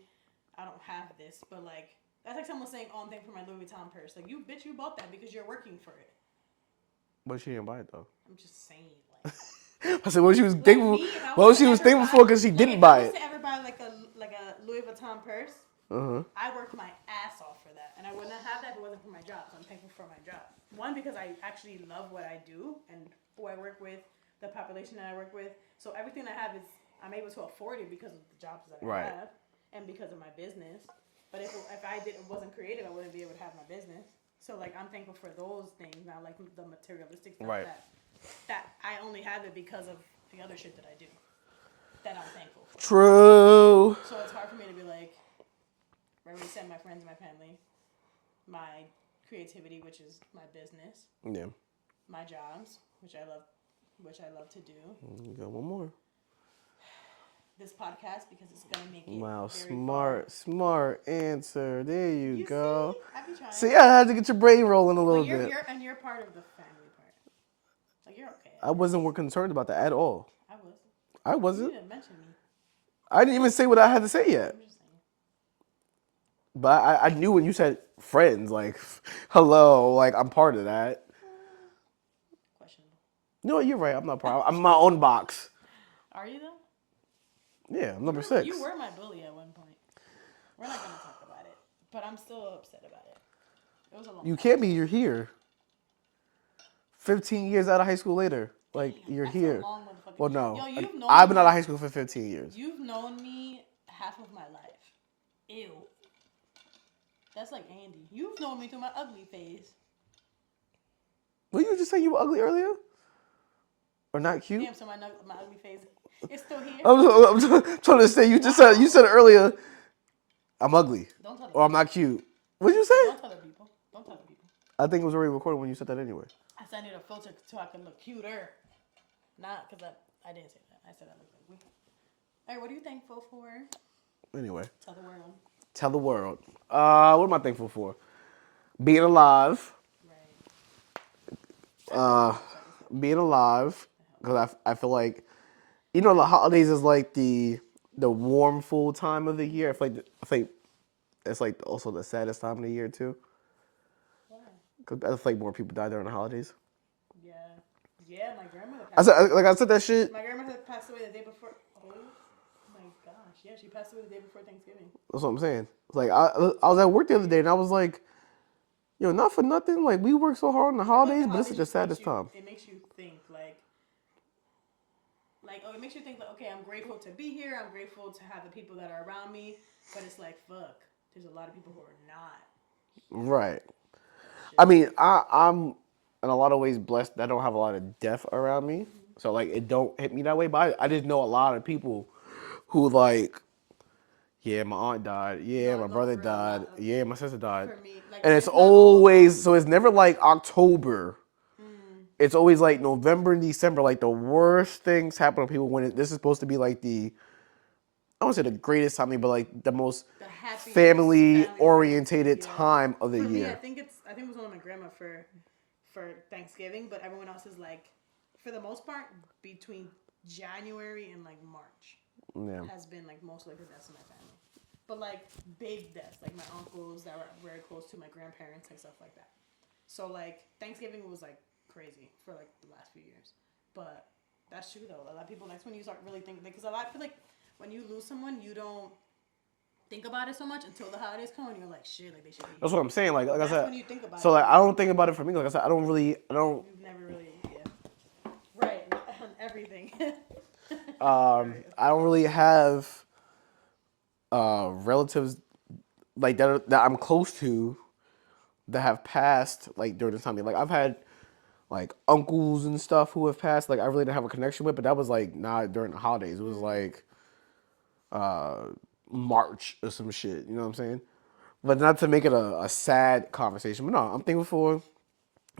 I don't have this, but like that's like someone saying, "Oh, I'm thankful for my Louis Vuitton purse." Like you, bitch, you bought that because you're working for it. But she didn't buy it though. I'm just saying, like. I said, what she was Like thankful. me, if I was What to she was ever thankful buy, for because she like didn't if I buy was it. to ever buy like a Louis Vuitton purse, I worked my ass off for that, and I would not have that if it wasn't for my job. So I'm thankful for my job. One, because I actually love what I do and who I work with, the population that I work with. So everything I have is I'm able to afford it because of the jobs that I have and because of my business. But if I wasn't creative, I wouldn't be able to have my business. So like I'm thankful for those things, not like the materialistic stuff Right. that I only have it because of the other shit that I do that I'm thankful for. True. So it's hard for me to be like, I already said my friends and my family, my creativity, which is my business, Yeah. my jobs, which I love to do. You got one more. This podcast because it's gonna make it Wow, very far. smart answer. There you go. See, I be trying. See, I had to get your brain rolling a little But bit. you're part of the family part. Like you're okay. I wasn't concerned about that at all. I was. I You wasn't. didn't mention me. I didn't even say what I had to say yet. I'm just saying. But I knew when you said friends, like, hello, like, I'm part of that. Questionable. No, you're right. I'm not proud. I'm in my own box. Are you though? Yeah, I'm number 6. You were my bully at one point. We're not gonna talk about it, but I'm still upset about it. It was a long. You can't be. You're here. 15 years out of high school later. Like, Damn, you're that's here. a long motherfucking. Well, no. Yo, you've known I've me been out of high school for 15 years. You've known me half of my life. Ew. That's like Andy. You've known me through my ugly phase. Well, you were just saying you were ugly earlier? Or not cute? Damn, so my ugly phase is still here. I'm trying to say, you said earlier, I'm ugly. Don't tell the Or I'm people. not cute. What did you say? Don't tell the people. Don't tell the people. I think it was already recorded when you said that anyway. I said I need a filter so I can look cuter. Not because I didn't say that. I said I look ugly. All right, what are you thankful for? Anyway. Tell the world. Tell the world. What am I thankful for? Being alive. Right. Being alive. Because I feel like, you know, the holidays is like the warm, full time of the year. I feel like it's like also the saddest time of the year too. Why? Because I feel like more people die during the holidays. Yeah. Yeah, my grandmother passed away. I said that shit. My grandmother passed away the day before. Oh my gosh. Yeah, she passed away the day before Thanksgiving. That's what I'm saying. It's like I was at work the other day and I was like, yo, not for nothing. Like we work so hard on the holidays, but this is the saddest time. It makes you think it makes you think like, okay, I'm grateful to be here. I'm grateful to have the people that are around me. But it's like, fuck, there's a lot of people who are not. Right. I mean, I'm in a lot of ways blessed that I don't have a lot of death around me. Mm-hmm. So like it don't hit me that way. But I just know a lot of people who like, yeah, my aunt died. Yeah, my brother died. Yeah, my sister died. For me, like, and it's always, so it's never like October. It's always like November and December. Like the worst things happen to people when this is supposed to be like I don't say the greatest time, but like the most family orientated time of the year. Me, I think it was only my grandma for Thanksgiving, but everyone else is like, for the most part, between January and like March. Yeah. Has been like most like the deaths in my family, but like big deaths, like my uncles that were very close to my grandparents, like stuff like that. So like Thanksgiving was like crazy for like the last few years, but that's true though. A lot of people, that's when you start really thinking, because I feel like when you lose someone, you don't think about it so much until the holidays come and you're like, shit, like they should be. That's what I'm saying. Like I said, when you think about so like I don't think about it for me. Like I said, I don't. You've never really, right, on everything. I don't really have relatives like that I'm close to that have passed like during this time. Like I've had like uncles and stuff who have passed. Like I really didn't have a connection with, but that was like not during the holidays. It was like uh, March or some shit. You know what I'm saying? But not to make it a sad conversation. But no, I'm thankful for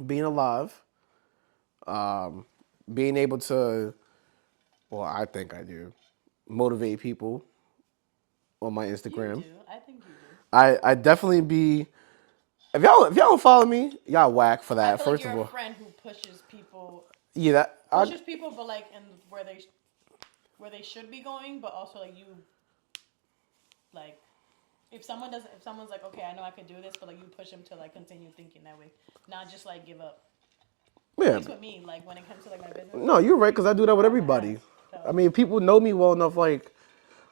being alive, um, being able to. Well, I think I do motivate people on my You Instagram. do. I think you do. I definitely be. If y'all don't follow me, y'all whack for I that. feel like First you're of a all, friend who pushes people, yeah, that but like in where they should be going, but also like you like if someone's like, okay, I know I could do this, but like you push them to like continue thinking that way, not just like give up. At yeah. least with me, like when it comes to like my business, No, you're right because I do that with grab my everybody. ass. So I mean, people know me well enough. Like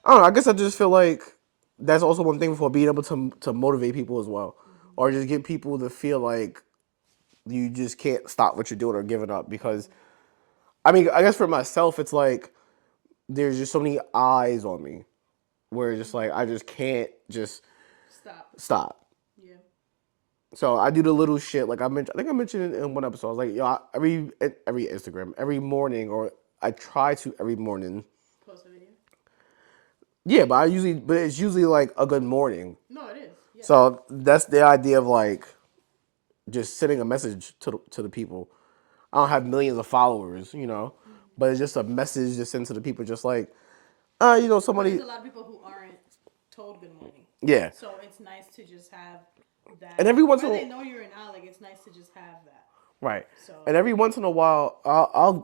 I don't know. I guess I just feel like that's also one thing for being able to motivate people as well, or just get people to feel like you just can't stop what you're doing or giving up. Because I mean, I guess for myself, it's like there's just so many eyes on me where it's just like I just can't just stop. stop. Yeah. So I do the little shit like I mentioned. I think I mentioned it in one episode. I was like, yo, every Instagram, every morning, or I try to every morning. Post a video. Yeah, but it's usually like a good morning. No, it is. Yeah. So that's the idea of like just sending a message to the people. I don't have millions of followers, but it's just a message to send to the people, just like, But somebody, there's a lot of people who aren't told good morning. yeah. So it's nice to just have And that. every once in Whether a they know you're an out, like it's nice to just have that. right, So and every once in a while,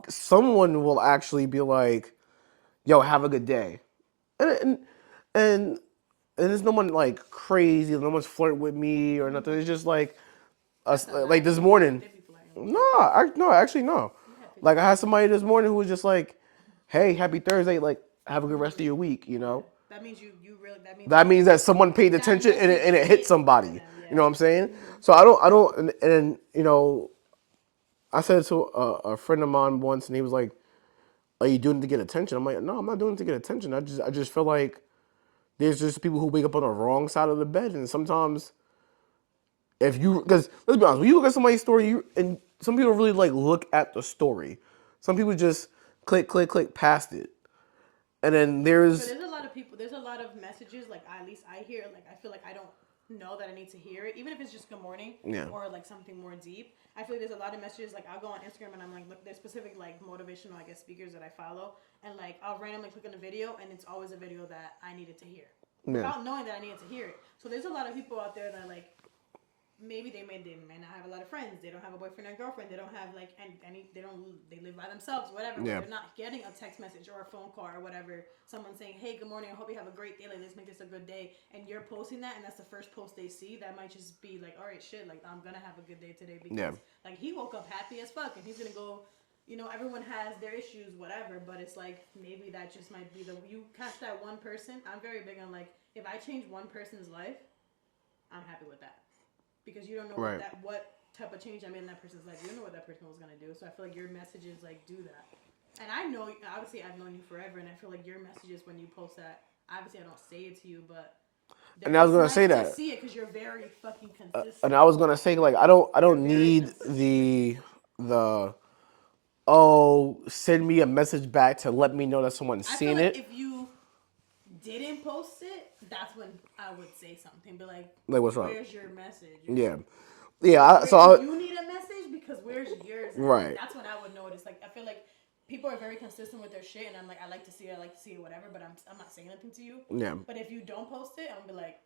someone will actually be like, "Yo, have a good day," and and and, and there's no one like crazy, no one's flirting with me or nothing. It's just like us, that's a like lie. this They be morning. they be flirting with No, you. no, actually no. You have Like people I that had do. somebody this morning who was just like, "Hey, happy Thursday. Like, have a good rest of your week." Yeah. That means you really. That means That means that someone paid that attention and message it hit hit somebody. for them. You know Yeah. what I'm saying? So I don't, and I said to a friend of mine once, and he was like, "Are you doing it to get attention?" I'm like, "No, I'm not doing it to get attention. I just feel like there's just people who wake up on the wrong side of the bed, and sometimes because let's be honest, when you look at somebody's story, and some people really like look at the story. Some people just click past it, and then But there's there's a lot of people. There's a lot of messages. Like at least I hear. Like I feel like I don't know that I need to hear it, even if it's just good morning yeah or like something more deep. I feel like there's a lot of messages. Like I'll go on Instagram and I'm like, look, there's specific like motivational, I guess, speakers that I follow, and like I'll randomly click on a video, and it's always a video that I needed to hear, yeah without knowing that I needed to hear it. So there's a lot of people out there that like maybe they may not have a lot of friends. They don't have a boyfriend or girlfriend. They don't have like any they live by themselves, whatever. But yeah they're not getting a text message or a phone call or whatever. Someone saying, "Hey, good morning. I hope you have a great day. Like, let's make this a good day." And you're posting that, and that's the first post they see. That might just be like, "All right, shit. Like, I'm gonna have a good day today yeah because like he woke up happy as fuck, and he's gonna go." Everyone has their issues, whatever. But it's like maybe that just might be you catch that one person. I'm very big on like if I change one person's life, I'm happy with that because you don't know right what type of change I made in that person's life. You don't know what that person was gonna do. So I feel like your messages like do that. And I know, obviously, I've known you forever, and I feel like your messages when you post that. Obviously, I don't say it to you, but and I was it's gonna nice say to that see it because you're very fucking consistent. and I was gonna say like I don't You're very need consistent. the oh send me a message back to let me know that someone's I feel seen like it. if you didn't post it, that's when I would say something. Be like, Like what's wrong? "Where's your message?" Or Yeah, something. yeah. Like, So do you need a message? Because where's yours at? Like, right, that's when I would notice. Like, I feel like people are very consistent with their shit, and I'm like, I like to see it, whatever, but I'm not saying anything to you. yeah, But if you don't post it, I'm gonna be like,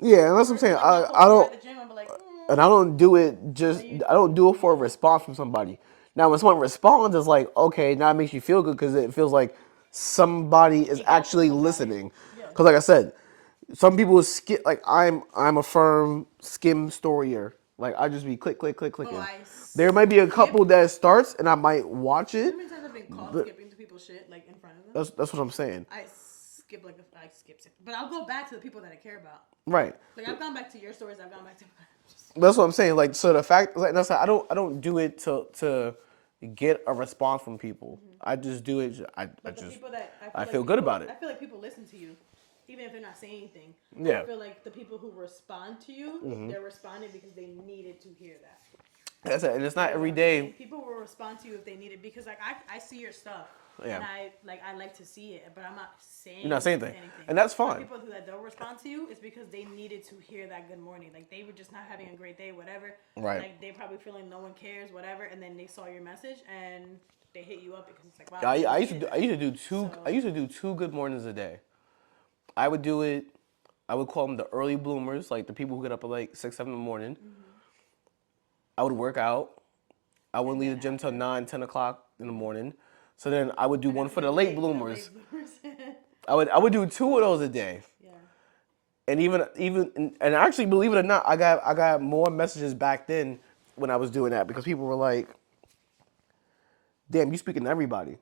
yeah. And that's what I'm or if saying. like you'll I post more don't at the gym, I'm be like, and I don't do it Are just you? I don't do it for a Yeah. response from somebody. Now when someone responds, it's like okay, now it makes you feel good because it feels like somebody is It got to actually somebody. listening. Yeah. Because like I said, some people skip like I'm a firm skim storier. Like I just be Oh, clicking. I There might be a skip. couple that starts and I might watch You it, know how many times I've been caught but skipping to people's shit like in front of them? that's what I'm saying. I skip, but I'll go back to the people that I care about. Right. Like I've gone back to your stories. I've gone back to. That's what I'm saying. Like so the fact like that's I don't do it to get a response from people. I just do it. I But the just people that I like feel good people, about it. I feel like people listen to you, even if they're not saying anything. I Yeah. feel like the people who respond to you, they're responding because they needed to hear that. That's it. And it's not You get every what I'm day. saying? People will respond to you if they need it because like I see your stuff Yeah. and I like to see it, but I'm not You're not saying saying anything. anything. And that's But fine. people who that don't respond to you is because they needed to hear that good morning. Like they were just not having a great day, whatever. Right. Like they probably feeling no one cares, whatever, and then they saw your message and they hit you up because it's like, wow, I, they I really used to needed do I that. used to do two I So used to do two good mornings a day. I would do it. I would call them the early bloomers, like the people who get up at like 6, 7 in the morning. I would work out. I wouldn't and leave then the gym till after 9, 10 o'clock in the morning. So then I would do and one after for the late the late bloomers. bloomers. I would do two of those a day. Yeah. And even actually, believe it or not, I got more messages back then when I was doing that because people were like, "Damn, you speaking to everybody.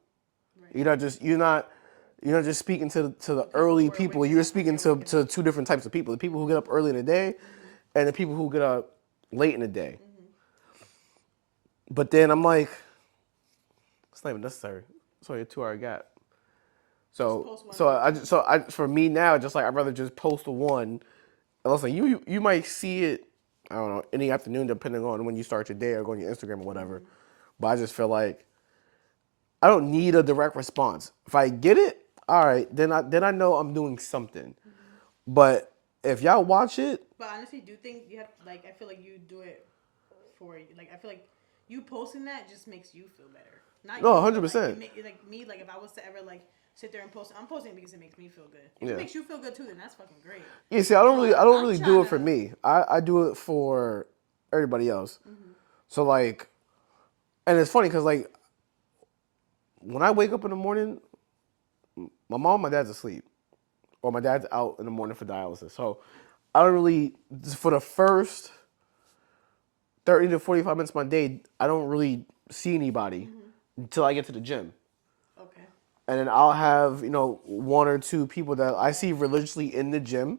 Right. You're not just speaking to the The people early who are people. waking You're up when speaking you're to waking to up. two different types of people. The people who get up early in the day, and the people who get up late in the day." But then I'm like, it's not even necessary. It's only a 2 hour gap. Just So post one so every I time. so I for me now, just like I'd rather just post the one. Unless like you might see it, I don't know, in the afternoon depending on when you start your day or go on your Instagram or whatever. But I just feel like I don't need a direct response. If I get it, all right, then I know I'm doing something. But if y'all watch it, But honestly, do you think you have like I feel like you do it for you. Like I feel like you posting that just makes you feel better. Not no, you, hundred but like percent. like me. Like if I was to ever like sit there and post, I'm posting it because it makes me feel good. If it Yeah. makes you feel good too, then that's fucking great. Yeah, see, I But don't I'm really do trying it for to. me. I do it for everybody else. So like, and it's funny because like when I wake up in the morning, my mom, and my dad's asleep, or my dad's out in the morning for dialysis. So I don't really for the first 30 to 45 minutes of my day, I don't really see anybody until I get to the gym. Okay. And then I'll have, one or two people that I see religiously in the gym.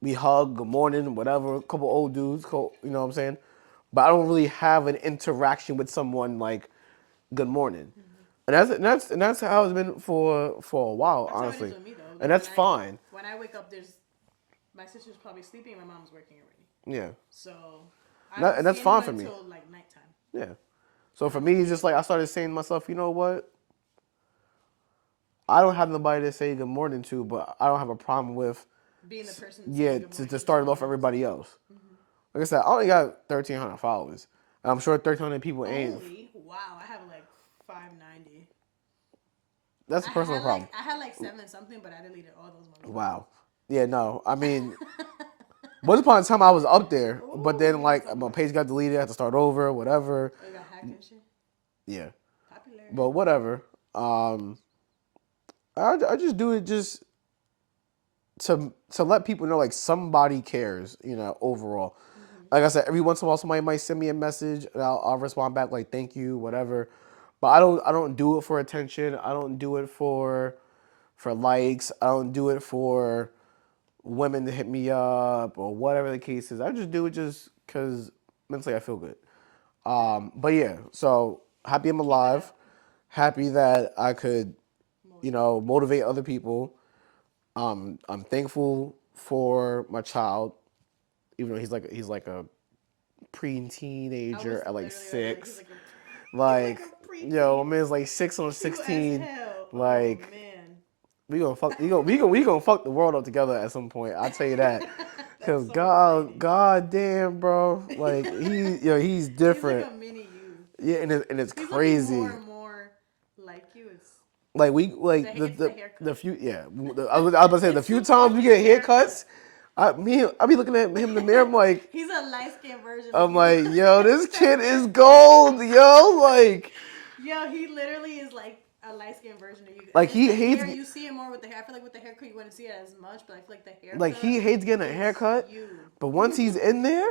We hug, good morning, whatever, a couple old dudes, you know what I'm saying? But I don't really have an interaction with someone like good morning. And that's how it's been for a while, That's how it is honestly. with me though. And Like that's fine. when I wake up, there's my sister's probably sleeping and my mom's working already. Yeah. So I And, that, don't and see that's fine anyone for me. until like nighttime. Yeah. So And for I'm me, it's okay just with like I that. started saying to myself, you know what? I don't have nobody to say good morning to, but I don't have a problem with, Being the person yeah, saying good to, morning to to start it someone off for else. everybody else. Like I said, I only got 1,300 followers. And I'm sure 1,300 people ain't. Only wow, I have like 590. That's a personal problem. I had like seven something, but I deleted all those Wow. motherfuckers. Yeah, no. I mean, once upon a time I was up there, but Ooh, then we ain't like talking my about page that. got deleted, I had to start over, whatever. Oh, you got hacked and shit. Yeah. Popular. But whatever. I just do it just to let people know like somebody cares, overall. Like I said, every once in a while somebody might send me a message and I'll respond back like thank you, whatever. But I don't do it for attention. I don't do it for likes. I don't do it for women to hit me up or whatever the case is. I just do it just because mentally I feel good. But yeah, so happy I'm Keep it alive. up. Happy that I could, Motivate. motivate other people. I'm thankful for my child, even though he's like a I was pre-teenager at like literally about to be like, 6. he's like Like, a my preteen, man's like 6 on cute as 16. hell. Oh Like, man. we gonna fuck the world up together at some point. I'll tell you that. That's Cause so exciting. God damn, bro, like he's He's like different. a mini you. Yeah, and it's He's looking crazy. more and more like you. It's Like we like it's the haircut. the few yeah. I was about to say the It's few the times we fucking get haircut. haircuts, I be looking at him in the mirror. I'm like, He's a light skinned version of I'm you. like, yo, this kid is gold, yo. Yo, he literally is like a light skinned version of you. And Like it's he the hates hair. You see it more with the hair. I feel like with the haircut you wouldn't see it as much, but I feel like the like haircut he hates getting a is haircut. you. But once he's in there,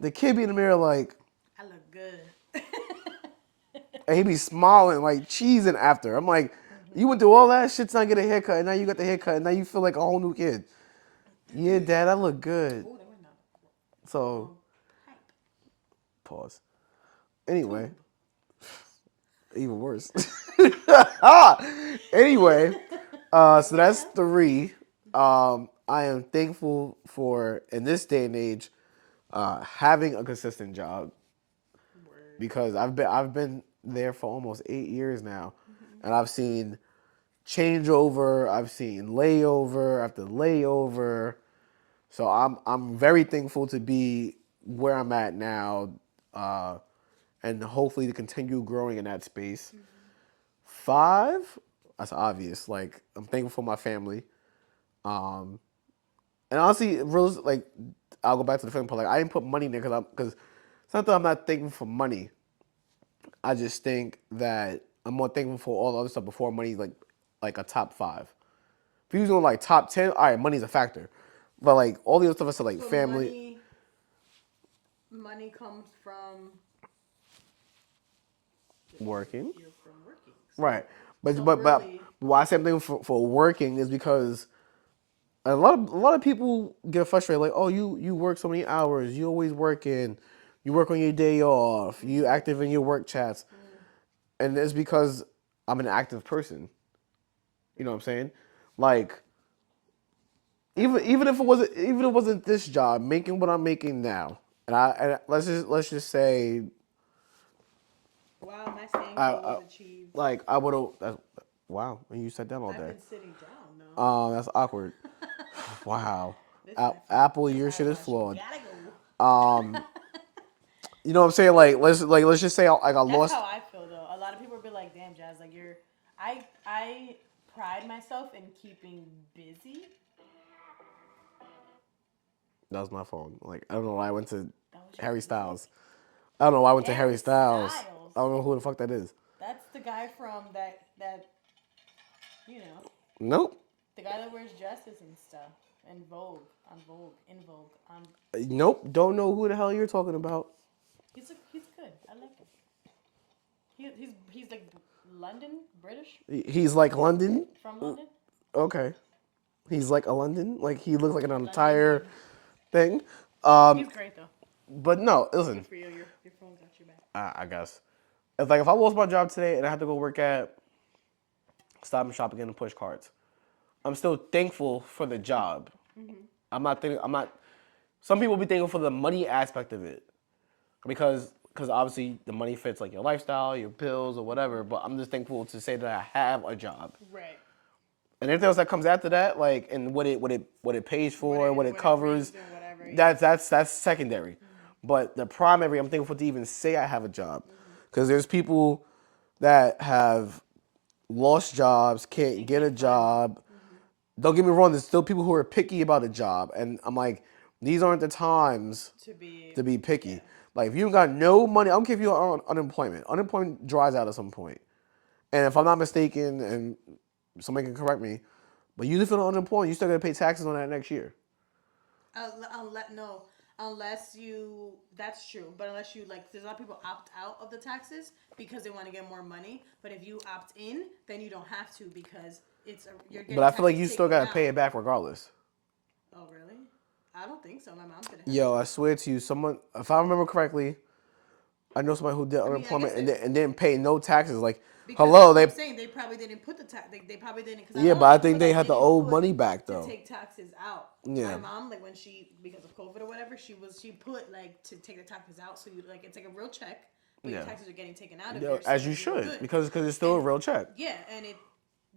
the kid be in the mirror like, I look good. and he be smiling like cheesing after. I'm like, you went through all that shit to not get a haircut, and now you got the haircut, and now you feel like a whole new kid. Yeah, Dad, I look good. Oh, that was not the So wrong pipe. pause. Anyway, Tube. even worse. Anyway, so that's Well. 3. I am thankful for in this day and age having a consistent job. because I've been there for almost 8 years now, and I've seen changeover, I've seen layover after layover. So I'm very thankful to be where I'm at now, uh, and hopefully to continue growing in that space. Five, that's obvious. Like I'm thankful for my family, um, and honestly, like I'll go back to the family part. Like I didn't put money in there because it's not that I'm not thankful for money. I just think that I'm more thankful for all the other stuff before money, like a top five. If you was doing like top 10, all right, money's a factor, but like all the other stuff I said, like So family, money comes from working, you're from working. So, right? But so but really, why I say I'm thankful for working is because a lot of people get frustrated, like, oh, you work so many hours, you always working, you work on your day off, you active in your work chats, and it's because I'm an active person. You know what I'm saying? Like even if it wasn't this job, making what I'm making now, and let's just say wow, my same I, goal I was achieved. like I would have. Wow, and you sat down all I've day. been sitting down though. That's awkward. Wow. This my fault. Apple, your shit is Eyelash, you flawed. gotta go. You know what I'm saying? Let's just say like I That's lost. how I feel though. A lot of people be like, "Damn, Jazz, like you're." I pride myself in keeping busy. That was my phone. Like I don't know why I went to That was your Harry music. Styles. I don't know why I went to Harry Harry Styles. Styles. I don't know who the fuck that is. That's the guy from that you know Nope. the guy that wears dresses and stuff and Vogue on Vogue in Vogue on. Nope. Don't know who the hell you're talking about. He's good. I like him. He's like London British He's like London. from London. Okay. He's like a London. Like he looks like an entire Londonian. thing. He's great though. But no, listen. Good for you. Your phone got you back. I guess it's like if I lost my job today and I had to go work at Stop and Shop again and push carts, I'm still thankful for the job. I'm not thinking. I'm not. Some people be thankful for the money aspect of it because obviously the money fits like your lifestyle, your bills, or whatever. But I'm just thankful to say that I have a job. Right. And anything else that comes after that, like and what it pays for, what it covers, Brings and whatever. that's secondary. But the primary, I'm thankful to even say I have a job, because there's people that have lost jobs, can't get a job. Don't get me wrong, there's still people who are picky about a job, and I'm like, these aren't the times to be picky. Yeah. Like if you got no money, I don't care if you're on unemployment. Unemployment dries out at some point. And if I'm not mistaken, and somebody can correct me, but you live on unemployment, you still gotta pay taxes on that next year. No, unless you. That's true, but unless you like, there's a lot of people opt out of the taxes because they want to get more money. But if you opt in, then you don't have to because you're getting. But I feel like taxes you still gotta taken pay out. it back regardless. Oh really? I don't think so. My mom didn't. Yo, I swear to you, someone, if I remember correctly, I know somebody who did unemployment and didn't pay no taxes. Like, Because hello, that's what they. I'm saying. They probably didn't put the tax. They probably didn't. Because I Yeah, know a but lot I of people think they that had to didn't owe put money back to though. take taxes out. Yeah. My mom, like when she because of COVID or whatever, she put like to take the taxes out. So you like it's like a real check, but your Yeah. taxes are getting taken out of Yo, there. So as like, you you're should, good. because it's still a And real check. yeah, and it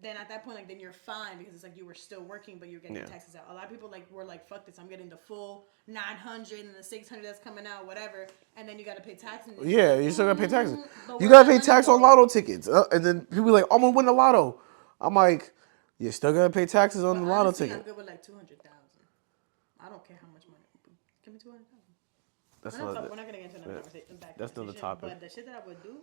then at that point like then you're fine because it's like you were still working but you're getting Yeah. taxes out. A lot of people like were like fuck this, I'm getting the full 900 and the 600 that's coming out whatever, and then you got to pay taxes. Yeah, you still gotta pay taxes. But You where gotta that pay money tax on go? lotto tickets, and then people be like, "I'm gonna win the lotto." I'm like, "You still gotta pay taxes on But the lotto honestly, I'm ticket." good with like 200,000. I don't care how much money. Give me 200,000. That's We're not gonna get into another conversation. that's another topic. But the shit that I would do,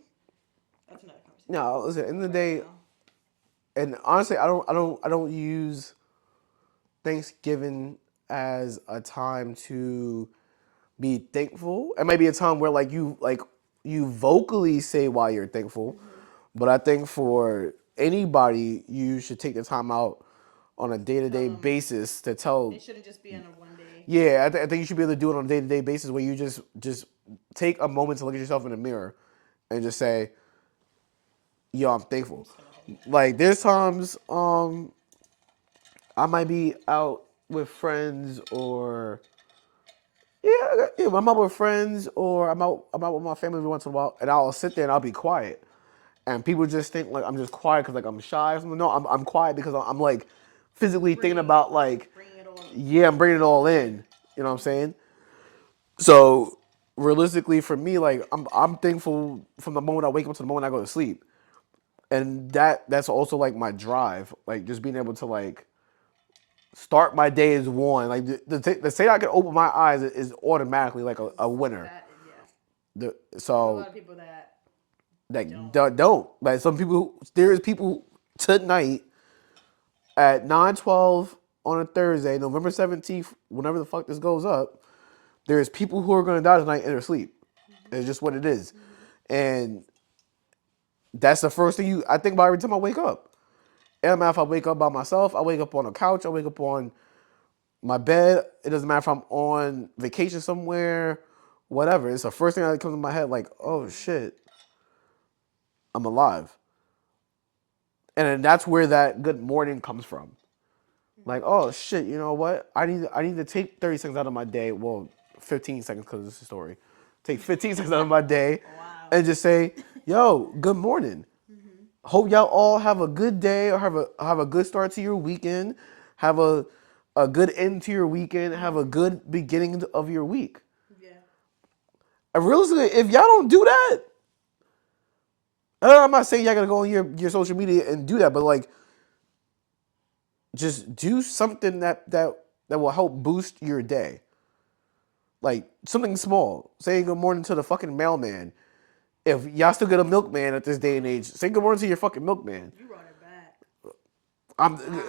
that's another conversation. No, listen. At the end of the Right day, now. and honestly, I don't use Thanksgiving as a time to be thankful. It might be a time where you vocally say why you're thankful, but I think for anybody, you should take the time out on a day to Tell day them basis to tell. it shouldn't just be on a one day. Yeah, I think you should be able to do it on a day to day basis where you just take a moment to look at yourself in the mirror and just say, "Yo, I'm thankful." Like there's times I might be out with friends or Yeah, I'm out with friends or I'm out with my family every once in a while, and I'll sit there and I'll be quiet, and people just think like I'm just quiet because like I'm shy or something. No, I'm quiet because I'm like physically thinking about like, Bringing it all. yeah, I'm bringing it all in. You know what I'm saying? So realistically, for me, like I'm thankful from the moment I wake up to the moment I go to sleep, and that's also like my drive, like just being able to like start my day as one. Like the say I can open my eyes is automatically like a winner. That, yeah. I know a So lot of people that like don't. don't like some people. There is people tonight at 9:12 on a Thursday, November 17th, whenever the fuck this goes up. There's people who are gonna die tonight in their sleep. It's just what it is, and that's the first thing I think about every time I wake up. It doesn't matter if I wake up by myself, I wake up on a couch, I wake up on my bed. It doesn't matter if I'm on vacation somewhere, whatever. It's the first thing that comes to my head, like, oh shit, I'm alive. And then that's where that good morning comes from. Like, oh shit, you know what? I need to take 30 seconds out of my day. Well, 15 seconds because it's a story. Take 15 seconds out of my day Wow. and just say, yo, good morning. Hope y'all all have a good day or have a good start to your weekend. Have a good end to your weekend. Have a good beginning of your week. Yeah. And realistically, if y'all don't do that, I'm not saying y'all gotta go on your social media and do that, but like just do something that will help boost your day. Like something small. Saying good morning to the fucking mailman. If y'all still get a milkman at this day and age, say good morning to your fucking milkman. You brought it back.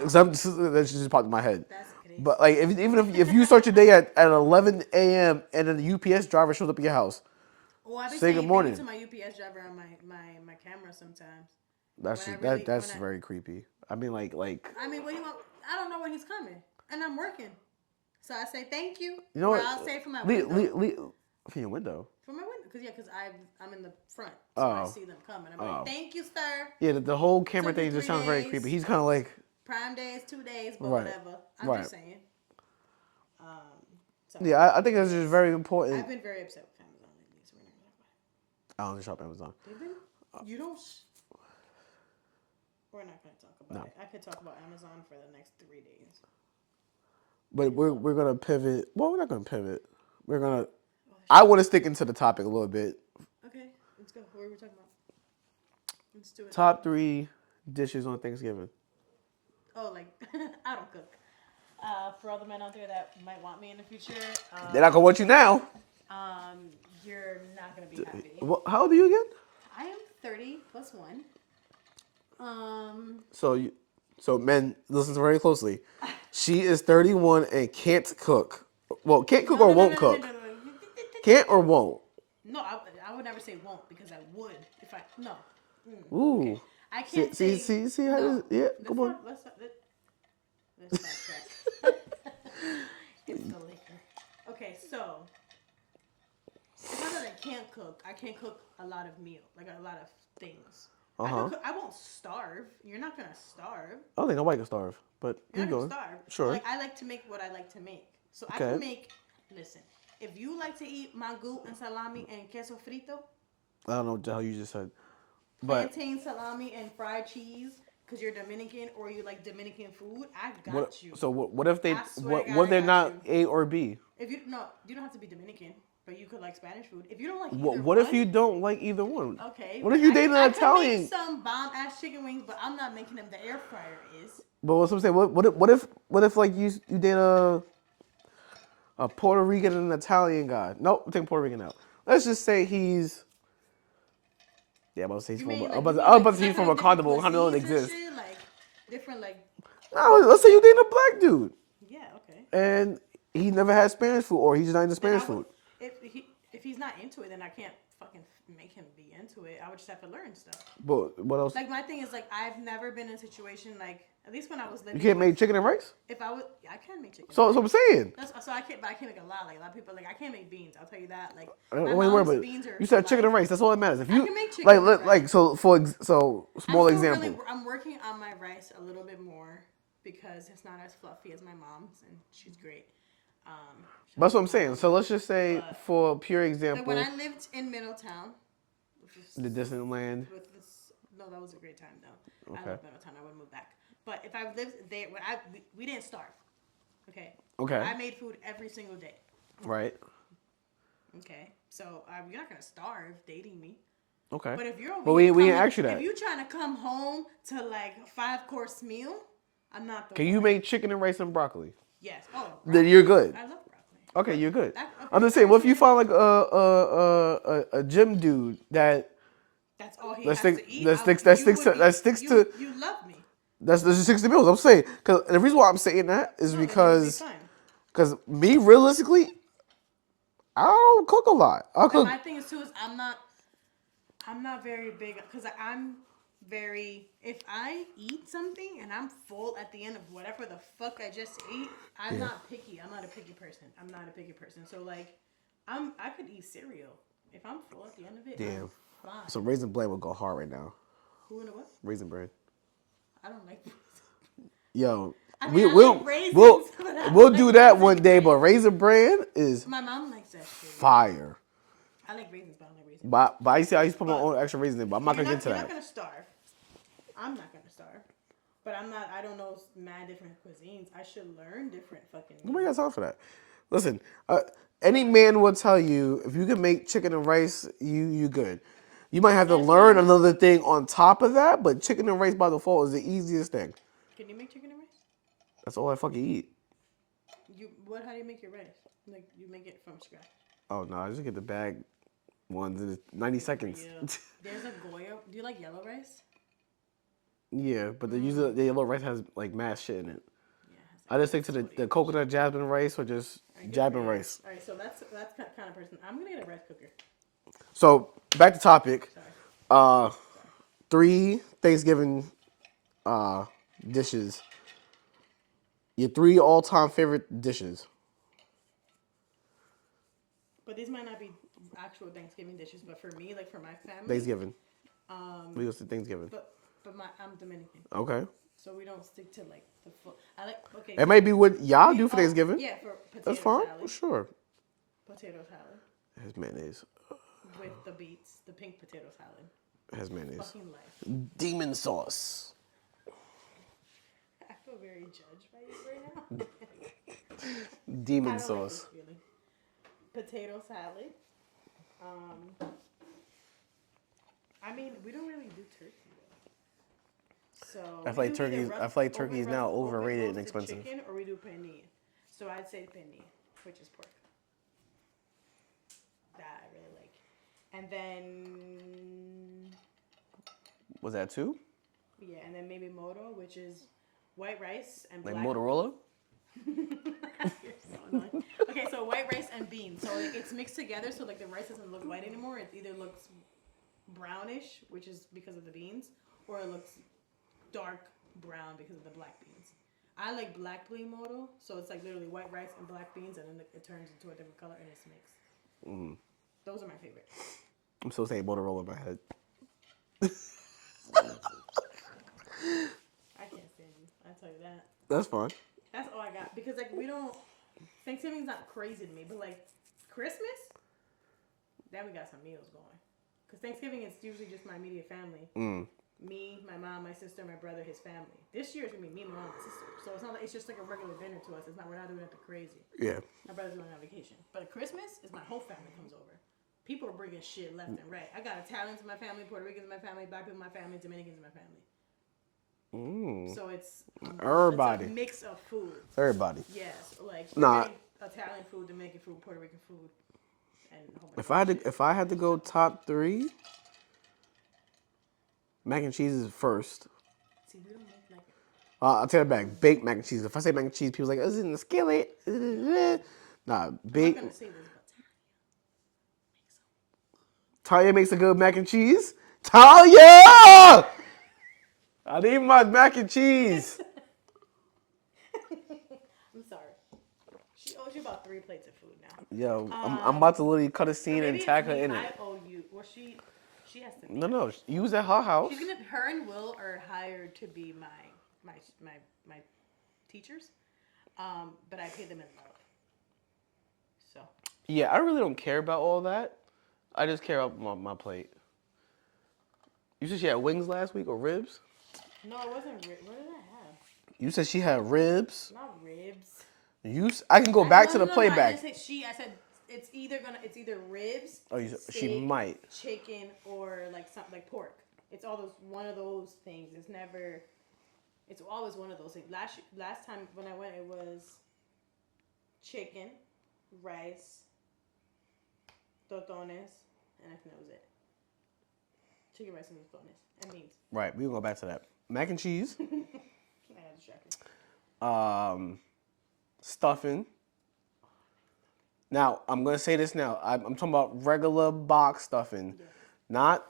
That just popped in my head. That's crazy. But like, if you start your day at 11 a.m. and then the UPS driver shows up at your house, Well, I be say saying good morning. thank you to my UPS driver on my camera sometimes. That's just, that's very creepy. I mean, like. I mean, what do you want? I don't know when he's coming, and I'm working, so I say thank you. You know or what? I'll say from my window. From your window. From my window, because I'm in the front, so I see them coming. I'm like, thank you, sir. Yeah, the whole camera 2 to thing just 3 sounds very days. creepy. He's kind of like Prime days, 2 days, but Right. whatever. I'm Right. just saying. So Yeah, I think that's just very important. I've been very upset with Amazon lately, so we're not gonna talk about it. I don't shop Amazon. They've been. You don't. We're not gonna talk about it. I could talk about Amazon for the next 3 days. But we're gonna pivot. Well, we're not gonna pivot. We're gonna. I want to stick into the topic a little bit. Okay, let's go. What are we talking about? Let's do it. Top 3 dishes on Thanksgiving. Oh, like I don't cook. For all the men out there that might want me in the future, They're not gonna want you now. you're not gonna be happy. How old are you again? I am 30 plus 1. So men, listen very closely. She is 31 and can't cook. Well, can't cook or won't cook. No. Can't or won't. No, I would never say won't because I would if I no. Ooh. Okay. I can't say. See how this, yeah. Come on. Let's backtrack. It's the liquor. Okay, so it's not that I can't cook a lot of meal, like a lot of things. I won't starve. You're not gonna starve. I don't think nobody can starve, but You're keep not going. gonna starve. Sure. Like I like to make what I like to make. So I can make. Listen, if you like to eat mango and salami and queso frito, I don't know what the hell you just said. But plantain salami and fried cheese, because you're Dominican or you like Dominican food, I got you. So what if they what God, if they're I got not you. A or B? If you don't have to be Dominican, but you could like Spanish food. If you don't like What if you don't like either one? Okay. What if you dating an Italian? I can make some bomb ass chicken wings, but I'm not making them. The air fryer is. But what's I'm saying? What if like you date a Puerto Rican and an Italian guy? Nope, I'm taking Puerto Rican out. Let's just say he's. Yeah, I'm about to say he's from. I was about to say he's from a condiment. Condiment don't exist. Like different like. No, let's say you dating a black dude. Yeah. Okay. And he never had Spanish food, or he's not into Spanish food. If he's not into it, then I can't fucking make him be into it. I would just have to learn stuff. But what else? Like my thing is like I've never been in a situation like at least when I was living. You can't make chicken and rice. If I would, I can make chicken. So I'm saying. So I can't, but I can't make a lot. Like a lot of people, like I can't make beans. I'll tell you that. Like Wait, but beans are. You said chicken and rice. That's all that matters. If you I can make chicken and rice. like so small example. I'm working on my rice a little bit more because it's not as fluffy as my mom's, and she's great. That's what I'm saying. So let's just say, But for pure like example, when I lived in Middletown, which is the Disneyland. with this, no, that was a great time though. I Okay. love Middletown. I would move back. But if I lived there, when we didn't starve. Okay. Okay. I made food every single day. Right. Okay. So you're not gonna starve dating me. Okay. But if you're over But here we coming, didn't ask you that. if you're trying to come home to like a 5-course meal, I'm not the Can one. you make chicken and rice and broccoli? Yes. Oh, Then you're good. I love broccoli. Okay, you're good. Okay, I'm just saying, what if you find like a gym dude that's all he has to eat? That sticks to. You love me. That's 60 meals. I'm saying, because the reason why I'm saying that is because me realistically, I don't cook a lot. I cook. My thing is too is I'm not very big because I'm very, if I eat something and I'm full at the end of whatever the fuck I just ate, I'm not picky. I'm not a picky person. So like, I could eat cereal if I'm full at the end of it. Damn. I'm fine. So Raisin Bran would go hard right now. Who in the what? Raisin Bran. I don't like. Yo, I mean, we'll do that one day. But Raisin Bran is my mom likes that shit. fire. I like raisins, but I don't like raisins. But I used to put my own extra raisins in, but I'm not gonna get to that. You're not gonna starve. I'm not gonna starve. But I don't know mad different cuisines. I should learn different fucking. Nobody got time for that. Listen, any man will tell you if you can make chicken and rice, you good. You might have to learn another thing on top of that, but chicken and rice by default is the easiest thing. Can you make chicken and rice? That's all I fucking eat. How do you make your rice? Like you make it from scratch? Oh no, I just get the bag ones in 90 seconds. There's a Goya. Do you like yellow rice? Yeah, but the yellow rice has like mad shit in it. Yeah, I just stick to the coconut jasmine rice or just jasmine rice. All right, so that's kind of person. I'm gonna get a rice cooker. So back to topic. 3 Thanksgiving dishes. Your 3 all-time favorite dishes. But these might not be actual Thanksgiving dishes, but for me, like for my family, Thanksgiving. We go to Thanksgiving. But I'm Dominican. Okay. So we don't stick to like the full. It might be what y'all do for Thanksgiving. Yeah, for potato That's fine. salad. Sure. Potato salad. It has mayonnaise. With the beets, the pink potato salad. It has mayonnaise. Fucking life. Demon sauce. I feel very judged by you right now. Demon sauce. Like potato salad. I mean, we don't really do turkey though. So I feel like turkey is now overrated and expensive. Chicken, or we do penne. So I'd say penne, which is pork. That I really like. And then Was that 2? Yeah, and then maybe moto, which is white rice and black. Like Motorola? You're so annoying. Okay, so white rice and beans. So like, it's mixed together, so like the rice doesn't look white anymore. It either looks brownish, which is because of the beans, or it looks dark brown because of the black beans. I like black bean moto, so it's like literally white rice and black beans, and then it turns into a different color and it's mixed. Those are my favorite. I'm still saying Motorola in my head. I can't stand you. I'll tell you that. That's fine. That's all I got. Because, like, we don't... Thanksgiving's not crazy to me. But, like, Christmas, then we got some meals going. Because Thanksgiving is usually just my immediate family. Me, my mom, my sister, my brother, his family. This year it's going to be me, my mom, my sister. So it's not like... It's just like a regular dinner to us. We're not doing nothing crazy. Yeah. My brother's going on vacation. But at Christmas is my whole family comes over. People are bringing shit left and right. I got Italians in my family, Puerto Ricans in my family, Black people in my family, Dominicans in my family. So it's everybody. It's a mix of food. Everybody. Yes, like Italian food, Dominican food, Puerto Rican food, and a whole bunch if I had to go top 3, mac and cheese is first. See, we don't make like. I'll take it back. Baked mac and cheese. If I say mac and cheese, people are like, "It's in the skillet." Nah, baked. I'm not gonna say this, but Talia makes a good mac and cheese. Talia! I need my mac and cheese. I'm sorry. She owes you about 3 plates of food now. Yo, I'm about to literally cut a scene and tag her in it. I owe you. Well, she has to. No. You was at her house. She's gonna. Her and Will are hired to be my teachers. But I pay them in love. Yeah, I really don't care about all that. I just care about my plate. You said she had wings last week or ribs? No, it wasn't. What did I have? You said she had ribs. Not ribs. I can go back to the No. I didn't playback. say she. I said it's either ribs, Oh, she steak, might. chicken, or like something like pork. It's all those one of those things. It's never. It's always one of those things. Last time when I went, it was chicken, rice, totones, and I think that was it. Chicken, rice, and totones, and beans. Right, we can go back to that. Mac and cheese. I got distracted. Stuffing. Now, I'm going to say this now. I'm talking about regular box stuffing. Yeah. Not,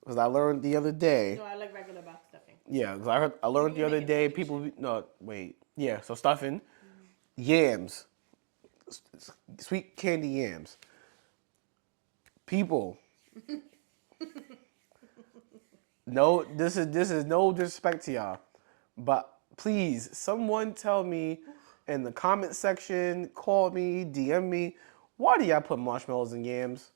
because I learned the other day. No, I like regular box stuffing. Yeah, because I learned the other day, no, wait. Yeah, so stuffing. Yams. Sweet candy yams. People. No, this is no disrespect to y'all. But please, someone tell me in the comment section, call me, DM me, why do y'all put marshmallows in yams?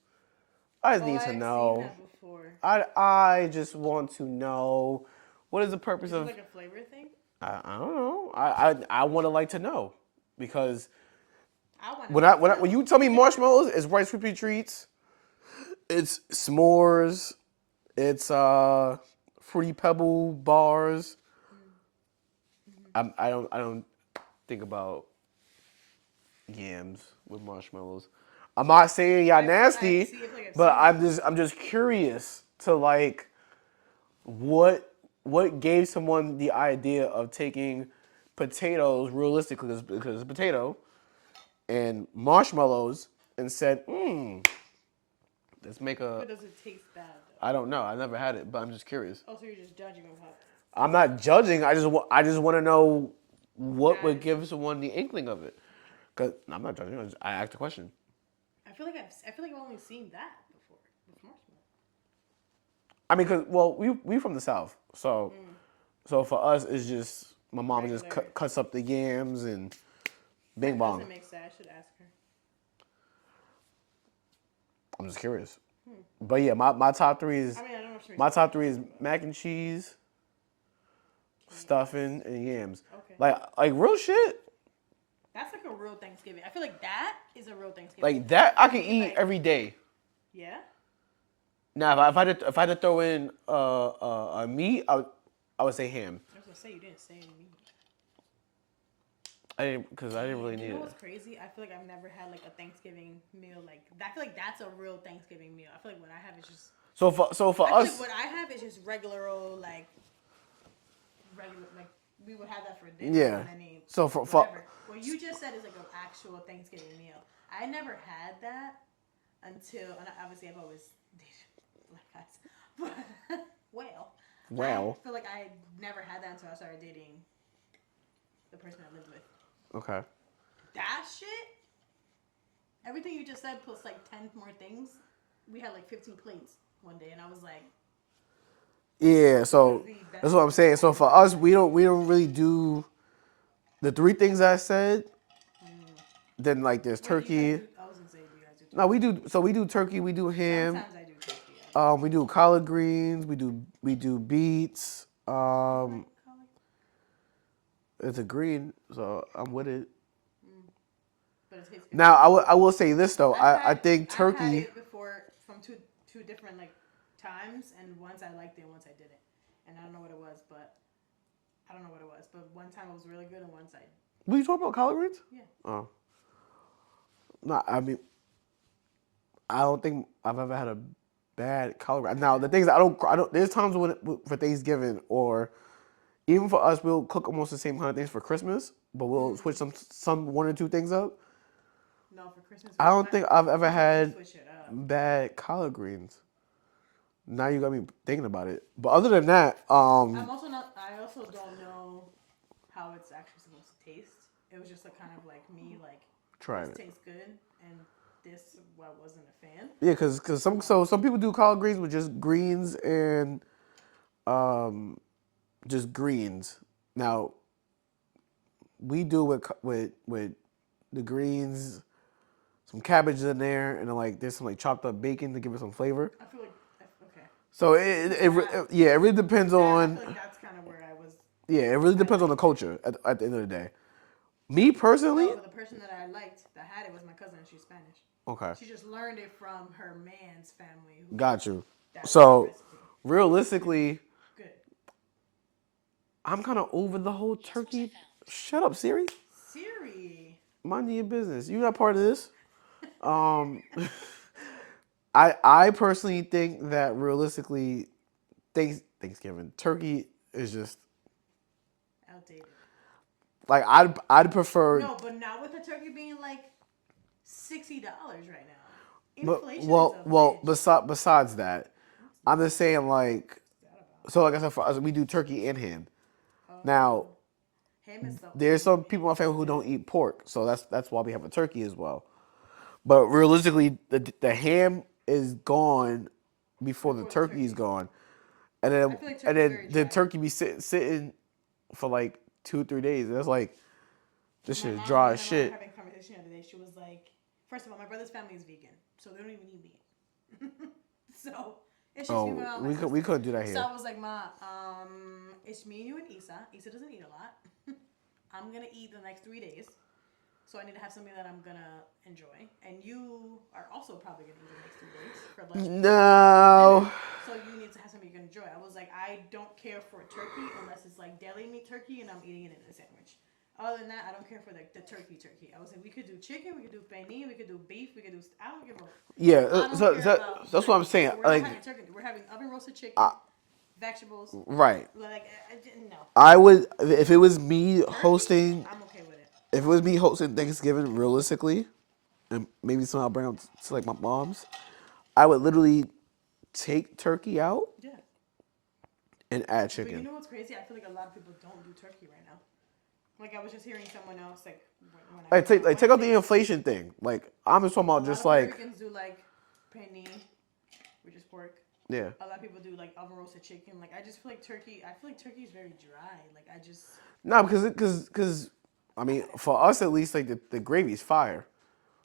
I just need to know. I've seen that before. I just want to know what is the purpose Is it of. like a flavor thing? I don't know. I want to like to know because I want when you tell me marshmallows, it's Rice Krispie treats, it's s'mores, it's fruity pebble bars. I don't think about yams with marshmallows. I'm not saying y'all nasty, but I'm just curious to like what gave someone the idea of taking potatoes realistically because it's a potato and marshmallows and said, let's make a. But does it taste bad though? I don't know. I never had it, but I'm just curious. Oh, so you're just judging them? I'm not judging. I just want to know what would give someone the inkling of it. Cause I'm not judging. I asked a question. I feel like I've only seen that before with marshmallows. I mean, cause we from the South, so for us it's just my mom just cuts up the yams and bing bong. Doesn't make sense. I should ask her. I'm just curious. But yeah, my top three is mac and cheese, stuffing, and yams. Okay. Like real shit. That's like a real Thanksgiving. I feel like that is a real Thanksgiving. Like that, I can eat every day. Yeah. Now, if I had to throw in a meat, I would say ham. I was gonna say you didn't say any meat. I didn't really need it. You know what's crazy? I feel like I've never had like a Thanksgiving meal like that. I feel like that's a real Thanksgiving meal. I feel like what I have is just. So for us, like what I have is just regular like we would have that for dinner. Yeah. And any, so for what you just said is like an actual Thanksgiving meal. I never had that until, and obviously I've always dated black guys, but I feel like I never had that until I started dating the person I lived with. Okay. That shit. Everything you just said plus like 10 more things. We had like 15 plates one day, and I was like. Yeah, so that's what I'm saying. So for us, we don't really do the three things I said. Then like there's turkey. I was gonna say, do you guys do turkey? No, we do. So we do turkey. We do ham. Sometimes I do turkey. We do collard greens. We do beets. It's a green, so I'm with it. But it tastes good. Now I will say this though. I think turkey. I've had it before from two different like times, and once I liked it, once I didn't, and I don't know what it was, but one time it was really good, and once I. Were you talking about collard greens? Yeah. Oh. No, I mean, I don't think I've ever had a bad collard green. Now the things I don't. There's times when for Thanksgiving or even for us, we'll cook almost the same kind of things for Christmas, but we'll switch some one or two things up. No, for Christmas. I don't think I've ever had bad collard greens. Now you got me thinking about it. But other than that, I'm also not. I also don't know how it's actually supposed to taste. It was just kind of like me trying it. Tastes good, and this I wasn't a fan. Yeah, because some people do collard greens with just greens and just greens. Now we do with the greens. some cabbage in there, and then like there's some like chopped up bacon to give it some flavor. I feel like okay. So yeah, it really depends I on feel like that's kind of where I was. yeah, it really I depends on liked the it. culture at the end of the day. Me personally, No, but the person that I liked that had it was my cousin, and she's Spanish. okay, She just learned it from her man's family. Who got you. that was the So recipe. realistically, Good. I'm kind of over the whole turkey. Shut up, Siri. Siri. Mind your business. You're not part of this. Um, I personally think that realistically, Thanksgiving turkey is just Outdated. like I'd prefer. No, but not with the turkey being like $60 right now. But Inflation is a bitch. besides that, I'm just saying like What's that so like I said for us we do turkey and ham. about? Now Ham is the there's some people in my family who don't eat pork, so that's why we have a turkey as well. But realistically, the ham is gone before the before the turkey is turkey. gone, I feel like and turkey's then very the dry. turkey be sitting for like 2 or 3 days. And it's like this My shit is mom, dry me and as my mom were shit. having a conversation the other day. She was like, first of all, my brother's family is vegan, so they don't even eat meat. So it's just me, my Oh, mom, my we sister. couldn't do that So here. I was like, Ma, it's me, you, and Isa. Isa doesn't eat a lot. I'm gonna eat the next 3 days. So I need to have something that I'm gonna enjoy. And you are also probably gonna eat the next 3 days for lunch and dinner. No. So you need to have something you can enjoy. I was like, I don't care for turkey unless it's like deli meat turkey and I'm eating it in a sandwich. Other than that, I don't care for the turkey. I was like, we could do chicken, we could do penne, we could do beef, we could do. I don't give a. Yeah, I don't care about that's what I'm turkey. saying. So we're not Like, having turkey. We're having oven roasted chicken, I, vegetables. right. Like, no. I would if it was me Turkey, hosting. I'm okay with it. If it was me hosting Thanksgiving, realistically, and maybe somehow bring them to like my mom's, I would literally take turkey out Yeah. and add But you chicken. know what's crazy? I feel like a lot of people don't do turkey right now. Like I was just hearing someone else like when I Like went take on like take out the Wednesdays. inflation thing. Like I'm just talking A about lot just of Puerto like Ricans do like penne, which is pork. yeah. A lot of people do like oven roasted chicken. Like I just feel like turkey. I feel like turkey is very dry. Like I just. No, because I mean for us at least like the gravy's fire,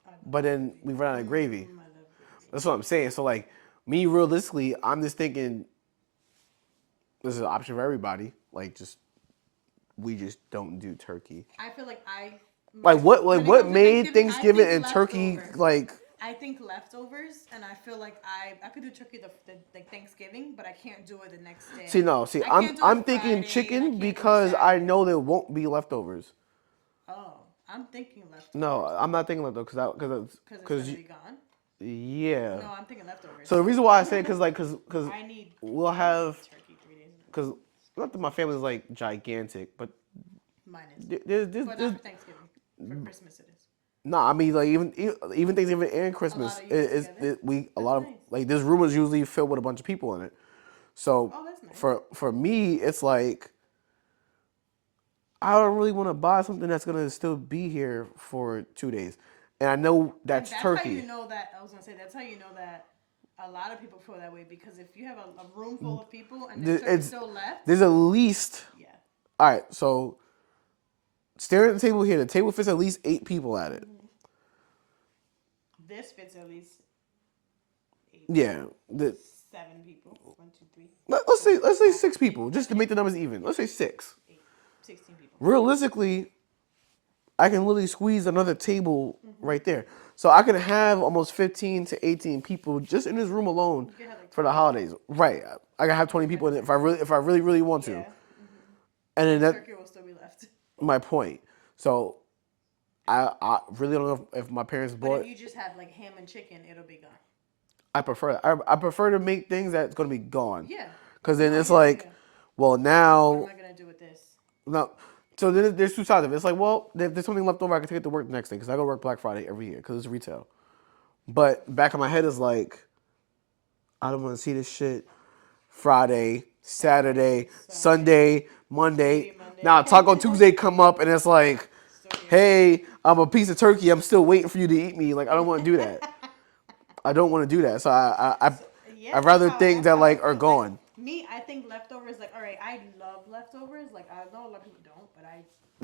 I love but then gravy. we run out of gravy. I love gravy. That's what I'm saying. So like me realistically, I'm just thinking this is an option for everybody. Like just we just don't do turkey. I feel like Like when it what comes to made Thanksgiving, I Thanksgiving think and turkey leftovers. like I think leftovers, and I feel like I could do turkey the like Thanksgiving, but I can't do it the next day. see I can't do it I'm thinking Friday, and I chicken can't do it because I Saturday. know there won't be leftovers. Oh, I'm thinking No, leftovers I'm not thinking leftovers because it's because gonna be gone. yeah. No, I'm thinking leftovers. So the reason why I say because I need we'll I need have turkey 3 days in because advance. not that my family's like gigantic, but Mine is, but there's not for Thanksgiving. For Christmas, it is. no. I mean like even Thanksgiving and A lot Christmas, of you together. we a That's lot of nice. like this room is usually filled with a bunch of people in it. So Oh, that's nice. for me, it's like I don't really want to buy something that's gonna still be here for 2 days, and I know And that's that's how you turkey. know that I was gonna say that's how you know that a lot of people feel that way because if you have a room full of people and there's turkey It's still left, there's at least yeah. all right. So stare at the table here. The table fits at least 8 people at it. This fits at least eight, Yeah. 7 people. 1, 2, 3, Let's say 4, 5, 6 people, 8, just to 8, make the numbers even. Let's say six. 8, 16 people. Realistically, I can literally squeeze another table right there. So I can have almost 15 to 18 people just in this room alone You can have like for the 20 holidays. Right. I can have 20 people in it if I really want to. Yeah. And then And the that turkey will still be left. my point. So I really don't know if my parents But if bought. you just have like ham and chicken, it'll be gone. I prefer that. I prefer to make things that's gonna be gone. Yeah. Cause then No, it's yeah, like, yeah. well What am now I gonna do with this? no. So then there's two sides of it. It's like, well, if there's something left over, I can take it to work the next day because I go to work Black Friday every year because it's retail. But back of my head is like, I don't want to see this shit Friday, Saturday, Sunday, Monday. Maybe Monday. Now Taco Tuesday come up and it's like, Still here. hey, I'm a piece of turkey. I'm still waiting for you to eat me. Like I don't want to do that. I don't want to do that. So Yeah, I'd rather things that's that how I like are feel. Like gone. me, I think leftovers. Like, all right, I love leftovers. Like, I know a lot of people don't, but I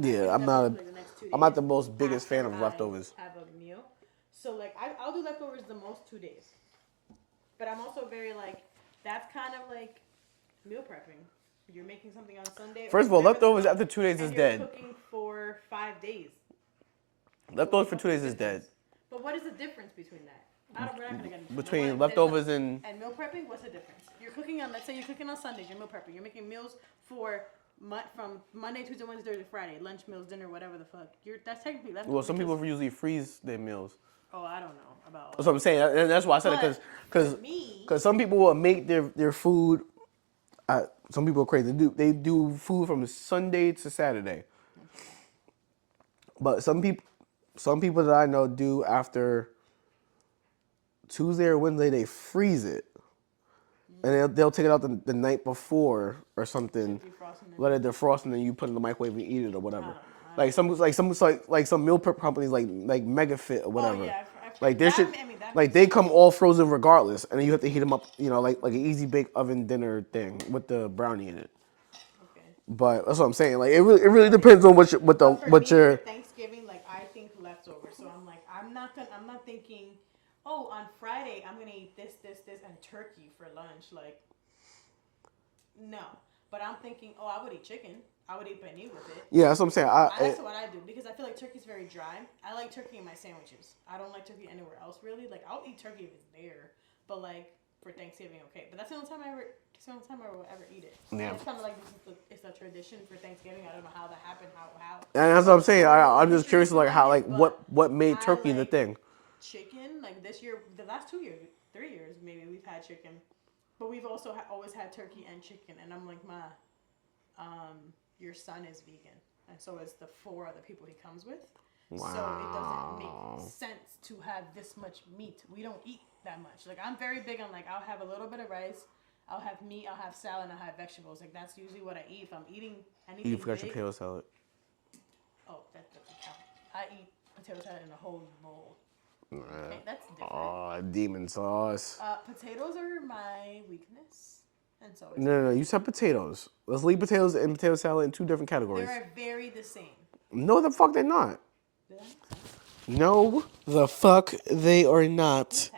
Yeah, think I'm that not. basically the next 2 I'm not days the most biggest fan after of I leftovers. have a meal. So like, do leftovers the most 2 days. But I'm also very like, that's kind of like meal prepping. You're making something on Sunday. First of all, leftovers after 2 days is dead. You're cooking for 5 days. Leftovers for 2 days is dead. But what is the difference between that? We're not gonna get into between leftovers and meal prepping. What's the difference? You're cooking on. Let's say you're cooking on Sundays. You're meal prepping. You're making meals for from Monday, Tuesday, Wednesday, Thursday, Friday. Lunch meals, dinner, whatever the fuck. That's technically leftovers. Well, some people usually freeze their meals. Oh, I don't know about. That's what I'm saying, and that's why I said it because some people will make their food. Some people are crazy. They do food from Sunday to Saturday. But some people that I know do after Tuesday or Wednesday, they freeze it. And they'll take it out the night before or something. Let it defrost and then you put it in the microwave and eat it or whatever. Like some meal prep companies like MegaFit or whatever. Oh, yeah, like there should they come all frozen regardless, and then you have to heat them up, like an easy bake oven dinner thing with the brownie in it. Okay. But that's what I'm saying. Like it really depends on what your Thanksgiving, like I think leftovers. So I'm like I'm not thinking, oh, on Friday I'm gonna eat this, and turkey for lunch. Like no. But I'm thinking, oh, I would eat chicken. I would eat penne with it. Yeah, that's what I'm saying. That's what I do because I feel like turkey's very dry. I like turkey in my sandwiches. I don't like turkey anywhere else really. Like I'll eat turkey if it's there, but like for Thanksgiving, okay. But that's the only time I will ever eat it. Yeah. It's kind of like it's a tradition for Thanksgiving. I don't know how that happened. How. And that's what I'm saying. I'm just curious, like how, like what made turkey the thing. Chicken, like this year, the last 2 years, 3 years maybe we've had chicken. But we've also always had turkey and chicken, and I'm like, Ma, your son is vegan, and so is the 4 other people he comes with. Wow. So it doesn't make sense to have this much meat. We don't eat that much. Like I'm very big on like I'll have a little bit of rice, I'll have meat, I'll have salad, and I'll have vegetables. Like that's usually what I eat. If I'm eating anything, you forgot your potato salad. Oh, that doesn't count. I eat potato salad in a whole bowl. Okay, that's different. Oh, demon sauce. Potatoes are my weakness, and so is No. You said potatoes. Let's leave potatoes and potato salad in 2 different categories. They are very the same. No, the fuck they're not. No, the fuck they are not.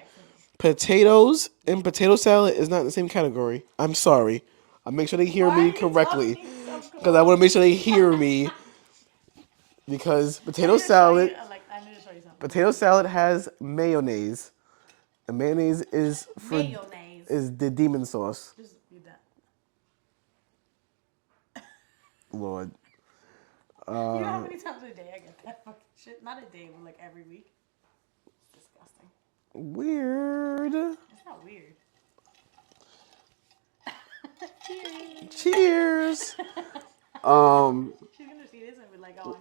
Potatoes and potato salad is not in the same category. I'm sorry. I'll make sure they hear me correctly, because I want to make sure they hear me. Because potato salad. Potato salad has mayonnaise, and mayonnaise is the demon sauce. Just do that. Lord. You know how many times a day I get that fucking shit? Not a day, but like every week. It's disgusting. Weird. It's not weird. Cheers. Cheers. She's gonna see this and be like, oh,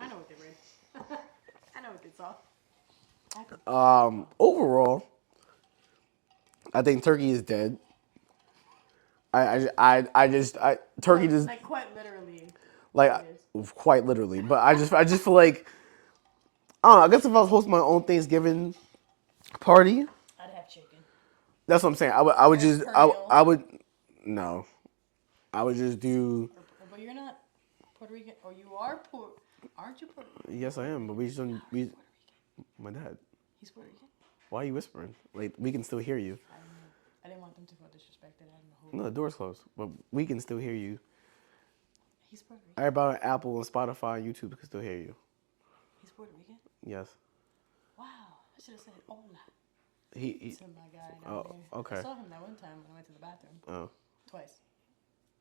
I know what they read. I know what they saw. Overall, I think turkey is dead. Turkey just like quite literally. Like quite literally, but I just feel like I don't know. I guess if I was hosting my own Thanksgiving party, I'd have chicken. That's what I'm saying. I would just no, I would just do. But you're not Puerto Rican, or you are aren't you Puerto Rican? Yes, I am. But my dad. He's Puerto Rican. Why are you whispering? Like we can still hear you. I didn't want them to feel disrespected. No, the door's closed, but we can still hear you. He's Puerto Rican. Everybody on Apple and Spotify and YouTube can still hear you. He's Puerto Rican? Yes. Wow. I should have said hola. He to my guy. Okay. I saw him that one time when I went to the bathroom. Oh. Twice.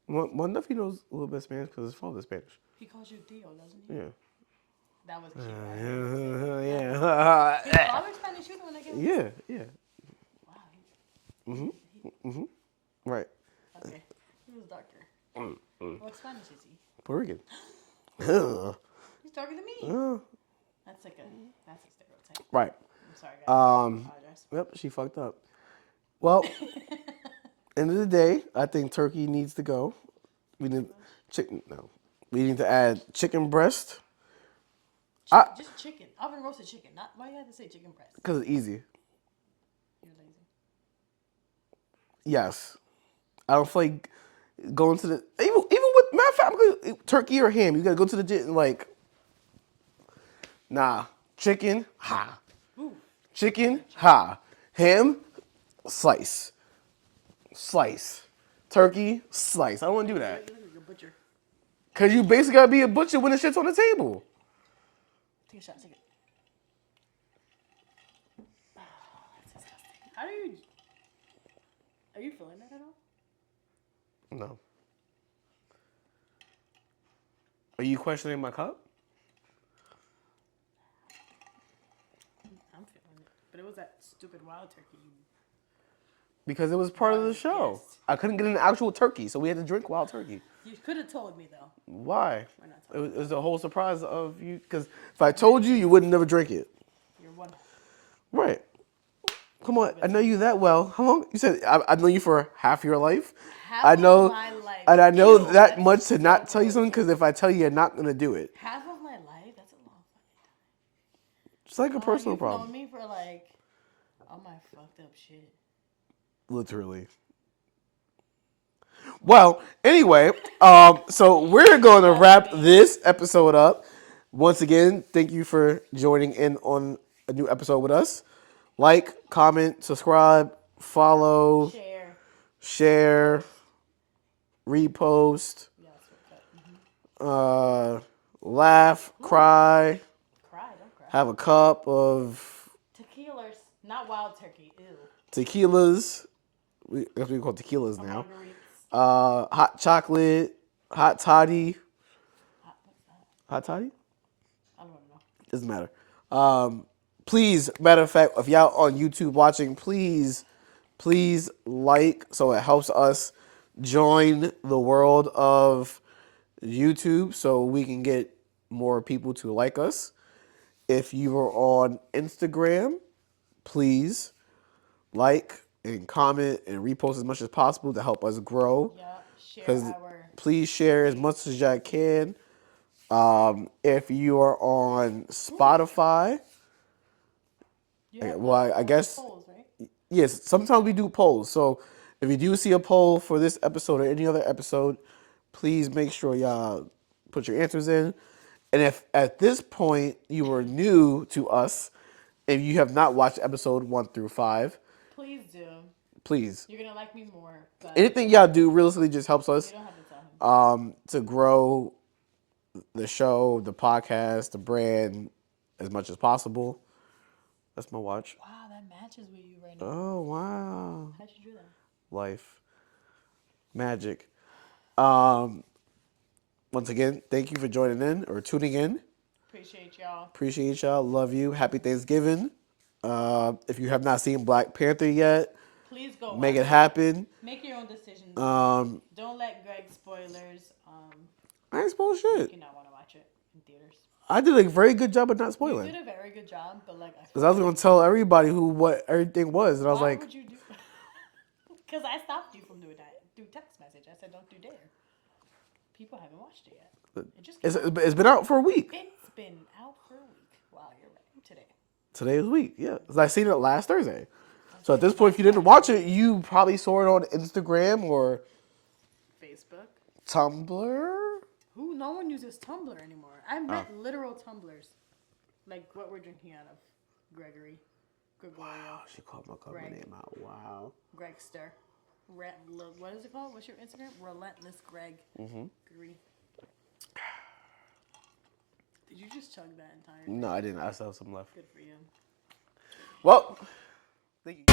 My nephew knows a little bit of Spanish because his father's Spanish. He calls you Tio, doesn't he? Yeah. That was cute. Yeah. His father's Spanish too, the one that came? Yeah. Wow. Right. Okay. He was darker. What Spanish is he? Puerto Rican. He's darker than me. That's a stereotype. Right. I'm sorry, guys. I apologize. Yep, she fucked up. Well, end of the day, I think turkey needs to go. We need chicken. No, we need to add chicken breast. Just chicken. Oven roasted chicken. Not why you have to say chicken breast. Because it's easy. You're lazy. Yes, I don't feel like going to the even with matter of fact, turkey or ham. You gotta go to the gym and like. Nah, chicken. Ha. Ooh. Chicken, ha. Ham, slice. Slice. Turkey, slice. I don't want to do that. You look like a butcher. Because you basically got to be a butcher when the shit's on the table. Take a shot. Take it. Oh, that's disgusting. How do you... Are you feeling that at all? No. Are you questioning my cup? I'm feeling it. But it was that stupid wild turkey. Because it was part of the show. Yes. I couldn't get an actual turkey, so we had to drink wild turkey. You could have told me, though. Why? We're not talking. It was the whole surprise of you. Because if I told you, you wouldn't never drink it. You're one. Right. Come on. I know you that well. How long? You said I know you for half your life. Half of my life. And I know Ew, that that's much to not so tell you gross. something. Because if I tell you, you're not gonna do it. Half of my life? That's a long fucking time. It's like a personal You've problem. known me for like all my fucked up shit. Literally. Well, anyway, so we're going to wrap this episode up. Once again, thank you for joining in on a new episode with us. Like, comment, subscribe, follow, share, repost, laugh, cry, Don't cry. have a cup of Tequilas, not wild turkey. Ew. tequilas. That's what we call tequilas now. Margaritas. Hot chocolate, hot toddy. What's that? Hot toddy? I don't know. Doesn't matter. Please, matter of fact, if y'all on YouTube watching, please like so it helps us join the world of YouTube so we can get more people to like us. If you are on Instagram, please like and comment and repost as much as possible to help us grow. Yeah, share Please share as much as y'all can. If you are on Spotify, I guess polls, right? yes. Sometimes we do polls. So if you do see a poll for this episode or any other episode, please make sure y'all put your answers in. And if at this point you are new to us, if you have not watched episode 1 through 5, please do. Please. You're gonna like me more. But anything y'all do realistically just helps us. you don't have to tell him. To grow the show, the podcast, the brand as much as possible. That's my watch. Wow, that matches with you right now. Oh, wow. How'd you do that? Life. Magic. Once again, thank you for joining in or tuning in. Appreciate y'all. Love you. Happy Thanksgiving. If you have not seen Black Panther yet, please go make it happen. Make your own decisions. Don't let Greg spoilers. I ain't spoil shit. You not want to watch it in theaters. I did a very good job of not spoiling. You did a very good job, but like because I was gonna tell everybody what everything was, and I was like, "Why would you do?" Because I stopped you from doing that through text message. I said, "Don't you dare." People haven't watched it yet. It's been out for a week. It's been out for a week. Wow, you're right. Today is week, yeah. 'Cause I seen it last Thursday. So at this point, if you didn't watch it, you probably saw it on Instagram or Facebook, Tumblr. No one uses Tumblr anymore. I meant literal Tumblrs, like what we're drinking out of. Gregorio. Wow, she called my company name out. Wow. Gregster. What is it called? What's your Instagram? Relentless Greg. Did you just chug that entire thing? No, I didn't. I still have some left. Good for you. Well, thank you.